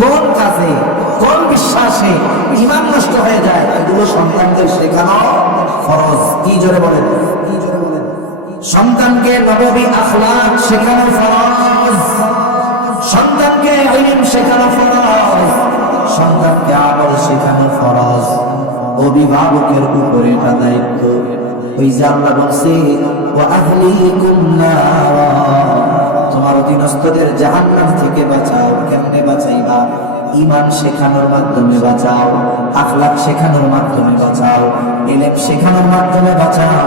কোন কাজে, কোন বিশ্বাসে ঈমান নষ্ট হয়ে যায়, এগুলো সন্তানদের শেখানো ফরজ। কি জোরে বলেন? সন্তানকে নববী আখলাক শেখানো ফরজ, সন্তানকে ইলম শেখানো ফরজ, সন্তানকে আমল শেখানো ফরজ। অভিভাবকের উপরে এটা দায়িত্ব। ওই যে আল্লাহ বলছে ওয়া আহলিকুম নারা, তোমার অধীনস্থদের জাহান্নাম থেকে বাঁচাও। কেমনে বাঁচাইবা? ঈমান শেখানোর মাধ্যমে বাঁচাও, আখলাক শেখানোর মাধ্যমে বাঁচাও, ইলম শেখানোর মাধ্যমে বাঁচাও,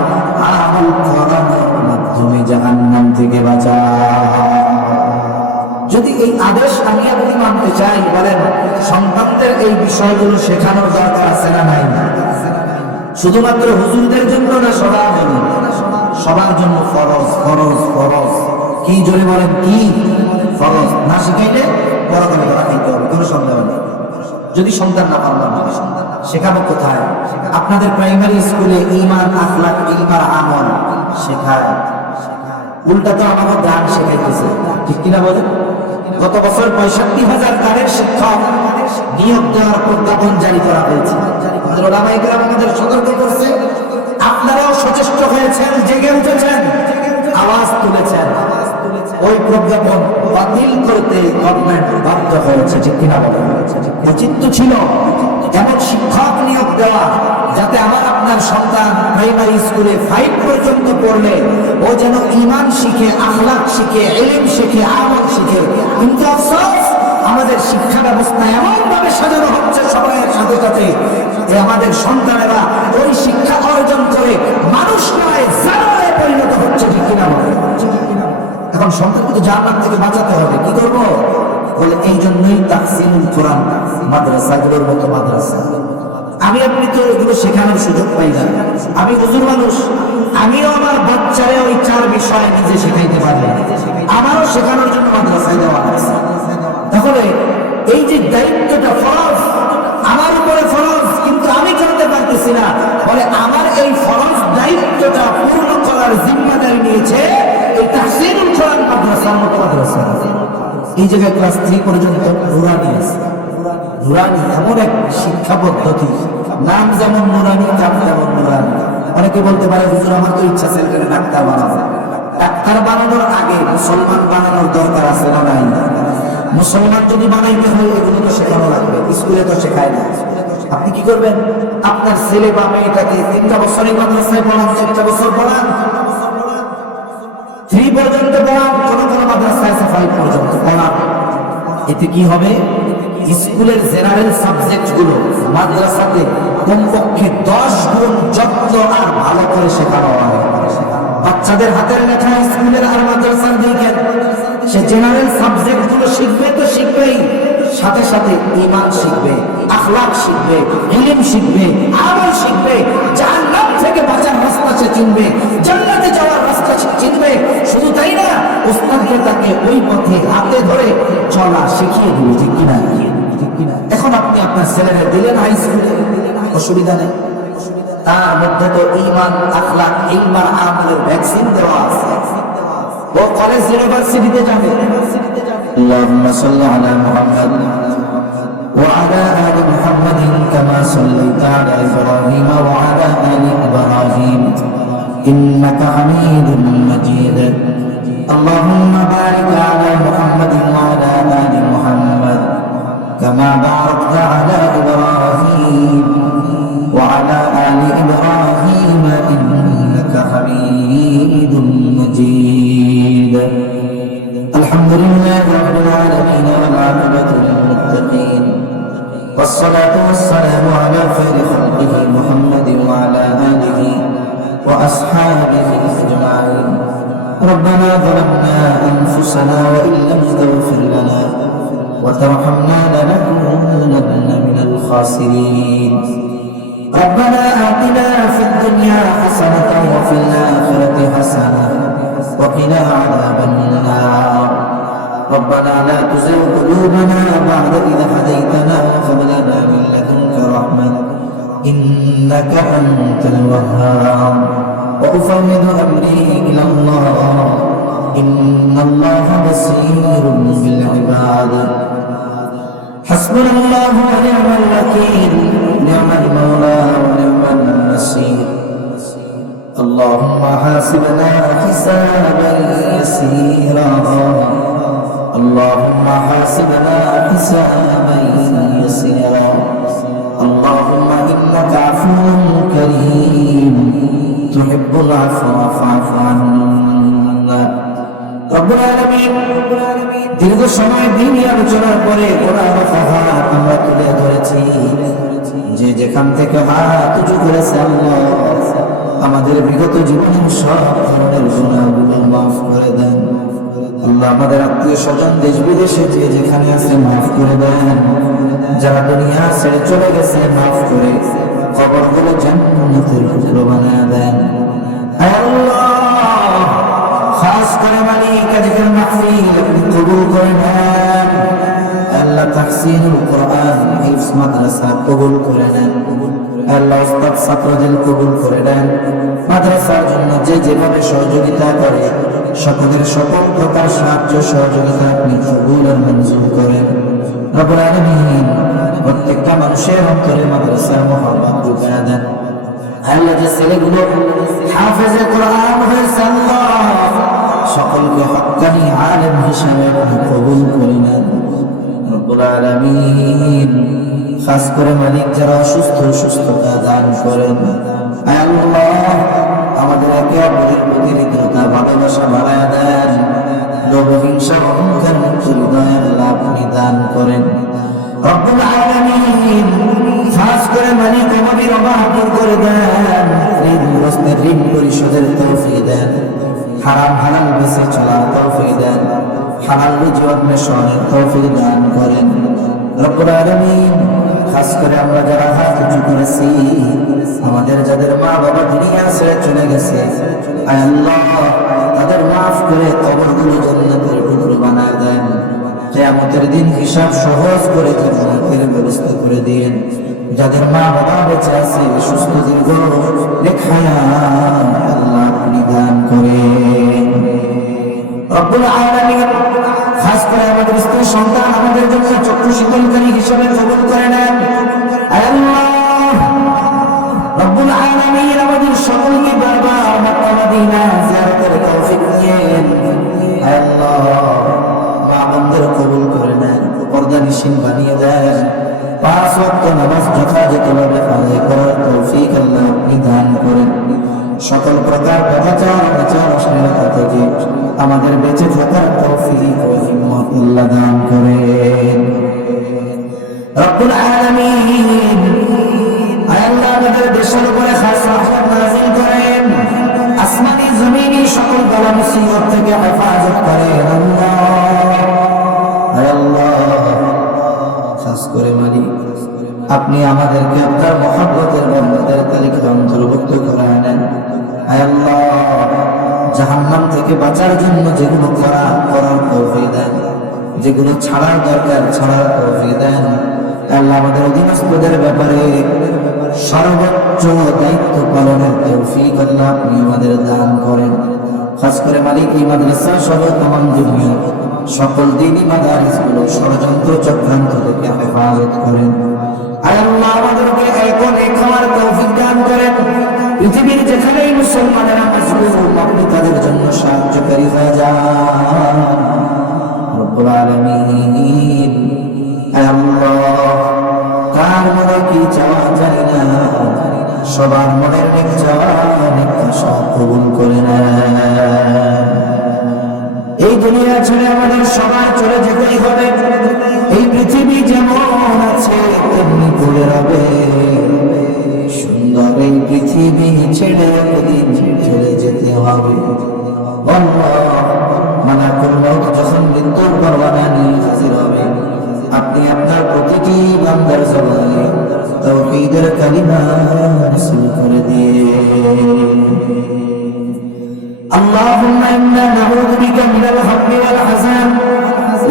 আমল করানোর মাধ্যমে জাহান্নাম থেকে বাঁচাও। যদি এই আদেশ আমি আপনি মানতে চাই, বলেন সন্তানদের এই বিষয়গুলো শেখানোর দরকার আছে না নাই? শুধুমাত্র হুজুরদের জন্য না, সবার জন্য? সবার জন্য ফরজ, ফরজ, ফরজ। কি জোরে বলেন? কি ফরজ? না শিখাইলে বড় করে ধরা খাইতে হবে, কোনো সন্দেহ নেই। যদি সন্তান না পারলাম, শেখাবো কোথায়? আপনাদের প্রাইমারি স্কুলে ঈমান, আখলাক, ইলম আর আমল শেখায়। উল্টা তো আমাদের গান শেখাইতেছে, ঠিক কিনা বলেন? গত বছর 65,000 গানের শিক্ষক নিয়োগ দেওয়ার প্রজ্ঞাপন জারি করা হয়েছে। ওলামায়ে কেরাম আমাদের সতর্ক করছে, আপনারাও সচেষ্ট হয়েছেন, জেগে উঠেছেন, আওয়াজ তুলেছেন। ওই প্রজ্ঞাপন বাতিল করতে গভর্নমেন্ট বাধ্য হয়েছে, ঠিক কিনা বলেন? উচিত ছিল এমন শিক্ষক নিয়োগ দেওয়া যাতে আমার আপনার সন্তান প্রাইমারি স্কুলে 5 পর্যন্ত পড়লে ও যেন ঈমান শিখে, আখলাক শিখে, ইলম শিখে, আমল শিখে। কিন্তু আফসোস, আমাদের শিক্ষা ব্যবস্থা এমন ভাবে সাজানো হচ্ছে সময়ের সাথে সাথে যে আমাদের সন্তানেরা ওই শিক্ষা অর্জন করে মানুষ নয়, জানোয়ারে পরিণত হচ্ছে, ঠিক কিনা বলেন? এখন সন্তানকে জাহান্নাম থেকে বাঁচাতে হবে। কি করব? বলে এই জন্যই তাহসিনুল কোরআন মাদ্রাসাগুলোর মতো মাদ্রাসা। আমি আপনি তো এগুলো শেখানোর সুযোগ পাই না। আমি হুজুর মানুষ, আমিও আমার বাচ্চারে ওই 4 বিষয় নিজে শেখাইতে পারি, আমারও শেখানোর জন্য মাদ্রাসায় দেওয়া আছে। তাহলে এই যে দায়িত্বটা ফরজ, আমার উপরে ফরজ, কিন্তু আমি করতে পারতেছি না, বলে আমার এই ফরজ দায়িত্বটা পূর্ণ করার জিম্মাদারি নিয়েছে এই তাহসিনুল কোরআন মাদ্রাসার মতো মাদ্রাসা। এই জায়গায় ক্লাস 3 পর্যন্ত নুরানি আছে। নুরানি এমন এক শিক্ষা পদ্ধতি, নাম যেমন নুরানি, কাম যেমন নুরানি। অনেকে বলতে পারে হুজুর আমার তো ইচ্ছা ছেলেকে ডাক্তার বানাবো, ডাক্তার বানানোর আগে মুসলমান বানানোর দরকার আছে না নাই? মুসলমান যদি বানাইতে হয় এগুলো তো শেখানো লাগবে, স্কুলে তো শেখায় না। আপনি কি করবেন? আপনার ছেলে বা মেয়েটাকে 3টা বছর এই মাদ্রাসায় পড়ান, 4টা বছর পড়ান, 3 পর্যন্ত পড়ান, কোন কোন মাদ্রাসায় আছে 5 পর্যন্ত পড়ান। এতে কি হবে? স্কুলের জেনারেল সাবজেক্ট গুলো মাদ্রাসাতে কমপক্ষে 10 গুণ যত্ন আর ভালো করে শেখানো হয়। বাচ্চাদের হাতের লেখা স্কুলের আর মাদ্রাসার দিকেন সে জেনারেল সাবজেক্ট গুলো শিখবে তো শিখবেই, সাথে সাথে ঈমান শিখবে, আখলাক শিখবে, ইলম শিখবে, আমল শিখবে, জাহান্নাম থেকে বাঁচার রাস্তা সে চিনবে, জান্নাতে যাওয়ার রাস্তা সে চিনবে। শুধু তাই না, উস্তাদকে তাকে ওই পথে হাতে ধরে চলা শিখিয়ে দিবে। ঠিক কিনা? ঠিক কিনা? এখন আপনি আপনার ছেলেরা দিলেন হাই স্কুলে, অসুবিধা নেই, তার মধ্যে তো ঈমান, আখলাক, ইলম আর আমলের ভ্যাকসিন দেওয়া আছে। ও কলেজ ইউনিভার্সিটিতে যাবে। اللهم صل على محمد وعلى آل محمد كما صليت على إبراهيم وعلى آل إبراهيم إنك حميد مجيد اللهم بارك على محمد وعلى آل محمد كما باركت على إبراهيم وعلى آل إبراهيم إنك حميد مجيد الحمد لله رب العالمين والعاقبة للمتقين والصلاة والسلام على خير خلقه محمد وعلى آله وأصحابه أجمعين ربنا ظلمنا أنفسنا وإن لم تغفر لنا وترحمنا لنكونن من الخاسرين ربنا آتنا في الدنيا حسنة وفي الآخرة حسنة وقنا عذاب النار ربنا لا تزغ قلوبنا بعد إذ هديتنا وهب لنا من لدنك رحمة إنك أنت الوهاب وأفوض أمري إلى الله إن الله بصير بالعباد حسبنا الله ونعم الوكيل نعم المولى ونعم النصير اللهم حاسبنا حسابا يسيرا اللهم حاسبنا حسابا يسيرا اللهم إنك عفو كريم تحب العفو فاعف عنا رب العالمين দীর্ঘ সময় দিন আলোচনার পরে কোরআন হাত আমরা তুলে ধরেছি, যে যেখান থেকে হাত উঁচু করেছে আল্লাহ আমাদের বিগত জীবনের সব ধরনের গুনাহগুলো মাফ করে দেন আল্লাহ। আমাদের আত্মীয় স্বজন দেশ বিদেশে যে যেখানে আছে মাফ করে দেন, যারা দুনিয়া ছেড়ে চলে গেছে মাফ করে কবরগুলো জান্নাতের টুকরো বানায় দেন আল্লাহ। খাস করে মালিক আজকের মাহফিল আপনি কবুল করে নেন আল্লাহ। তাহসিনুল কোরআন হিফজ মাদ্রাসা কবুল করে নেন আল্লাহ। উস্তাদ ছাত্রদের কবুল করে নেন। মাদ্রাসার জন্য যে যেভাবে সহযোগিতা করে সকলের সকল প্রকার সাহায্য সহযোগিতা আপনি কবুল আর মঞ্জুর করেন রব্বুল আলামিন। প্রত্যেকটা মানুষের অন্তরে মাদ্রাসার মহব্বত ঢুকিয়ে দেন আল্লাহ। যে ছেলেগুলো হাফেজে কোরআন হয়েছে আল্লাহ সকলকে হক্কানি আলেম হিসেবে আপনি কবুল করে নেন রব্বুল আলামিন। খাস করে মালিক যারা অসুস্থ সুস্থতা দান করেন আল্লাহ। আমাদের একে অপরের প্রতি হৃদয়তা ভালোবাসা বাড়ায় দেন, লোভ হিংসা অহংকার মুক্ত হৃদয় আল্লাহ আপনি দান করেন রব্বুল আলামিন। খাস করে মালিক আমাদের অভাব দূর করে দেন, ঋণগ্রস্তের ঋণ পরিশোধের তৌফিক দেন, হারাম হালাল বেঁচে চলার তৌফিক দেন, হালাল রুজি অন্বেষণের তৌফিক দান করেন রব্বুল আলামিন। খাস করে আমরা যারা হাত উঁচু করেছি, আমাদের যাদের মা বাবা দুনিয়া ছেড়ে চলে গেছে আল্লাহ তাদের মাফ করে কবরগুলো জান্নাতের টুকরো বানায় দেন। কিয়ামতের দিন হিসাব সহজ করে জান্নাতের ব্যবস্থা করে দিন। যাদের মা বাবা বেঁচে আছে সুস্থ দীর্ঘ রেখায়া আল্লাহ আপনি দান করেন রব্বুল আলামিন। খাস করে আমাদের স্ত্রী সন্তান আমাদের জন্য চক্ষু শীতলকারী হিসেবে কবুল করে নেন আল্লাহ রব্বুল আলামিন। আমাদের সকলকে বারবার মক্কা মদিনা জিয়ারতের তৌফিক দিয়ে সকল প্রকার ব্যভিচার আচার অশ্লীলতা থেকে আমাদের বেঁচে থাকার তৌফিক ও হিম্মত আল্লাহ দান করেন। রব্বুল আলামিন আল্লাহ আমাদের দেশের উপরে খাস রহমত নাযিল করেন, আসমানি জমিনি সকল বালা মুসিবত থেকে হেফাজত করেন আল্লাহ। খাস করে মালিক আপনি আমাদেরকে আপনার মহব্বতের বান্দাদের তালিকায় অন্তর্ভুক্ত করে নেন আল্লাহ। জাহান্নাম থেকে বাঁচার জন্য যেগুলো করার তৌফিক দেন, যেগুলো ছাড়ার দরকার ছাড়ার তৌফিক দেন আল্লাহ। আমাদের অধীনস্থদের ব্যাপারে সর্বোচ্চ দায়িত্ব পালনের তৌফিক আল্লাহ আপনি আমাদের দান করেন। খাস করে মালিক এই মাদ্রাসা সহ তামাম দুনিয়া সকল দ্বীনি মাদারিসগুলো ষড়যন্ত্র চক্রান্ত থেকে হেফাজত করেন আল্লাহ। আমাদেরকে এখন এক হওয়ার তৌফিক দান করেন। পৃথিবীর যেখানেই মুসলমানেরা মজলুম আপনি তাদের জন্য সাহায্যকারী হয়ে যান রব্বুল আলামিন। আল্লাহ কার মনে কি চাওয়া যায় না, সবার মনের নেক চাওয়া নেক আশা কবুল করে নেন। এই দুনিয়া ছেড়ে আমাদের সবাই চলে যেতেই হবে। এই পৃথিবী যেমন আছে তেমনি পড়ে রবে। সুন্দর এই পৃথিবী ছেড়ে একদিন চলে যেতে হবে। মালাকুল মউত যখন মৃত্যুর পরওয়ানা নিয়ে হাজির হবে, আপনি আপনার প্রতিটি বান্দার জবানে তাওহীদের কালিমা নসিব করে দিন। اللهم إنا نعوذ بك من الهم والحزن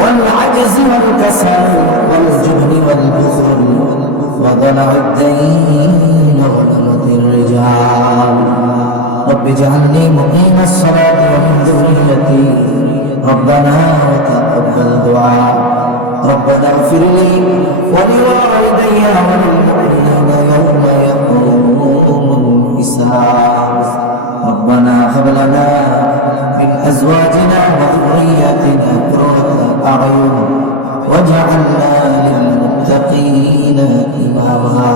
والعجز والكسل والجبن والبخل وضلع الدين وغلبة الرجال. رب اجعلني مقيم الصلاة ومن ذريتي ربنا وتقبل دعاء. ربنا اغفر لي ولوالدي وللمؤمنين يوم يقوم الحساب. ربنا هب لنا من أزواجنا وذرياتنا قرة أعين واجعلنا للمتقين إماما.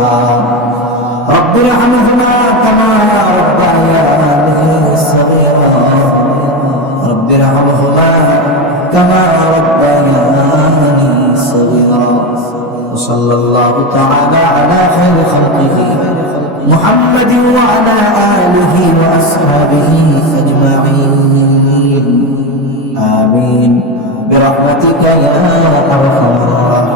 رب ارحمهما كما ربياني صغيرا. رب ارحمهما كما ربياني صغيرا. وصلى الله تعالى على خير خلقه محمد وعلى آله وأصحابه أجمعين. آمين برحمتك يا أرحم الراحمين.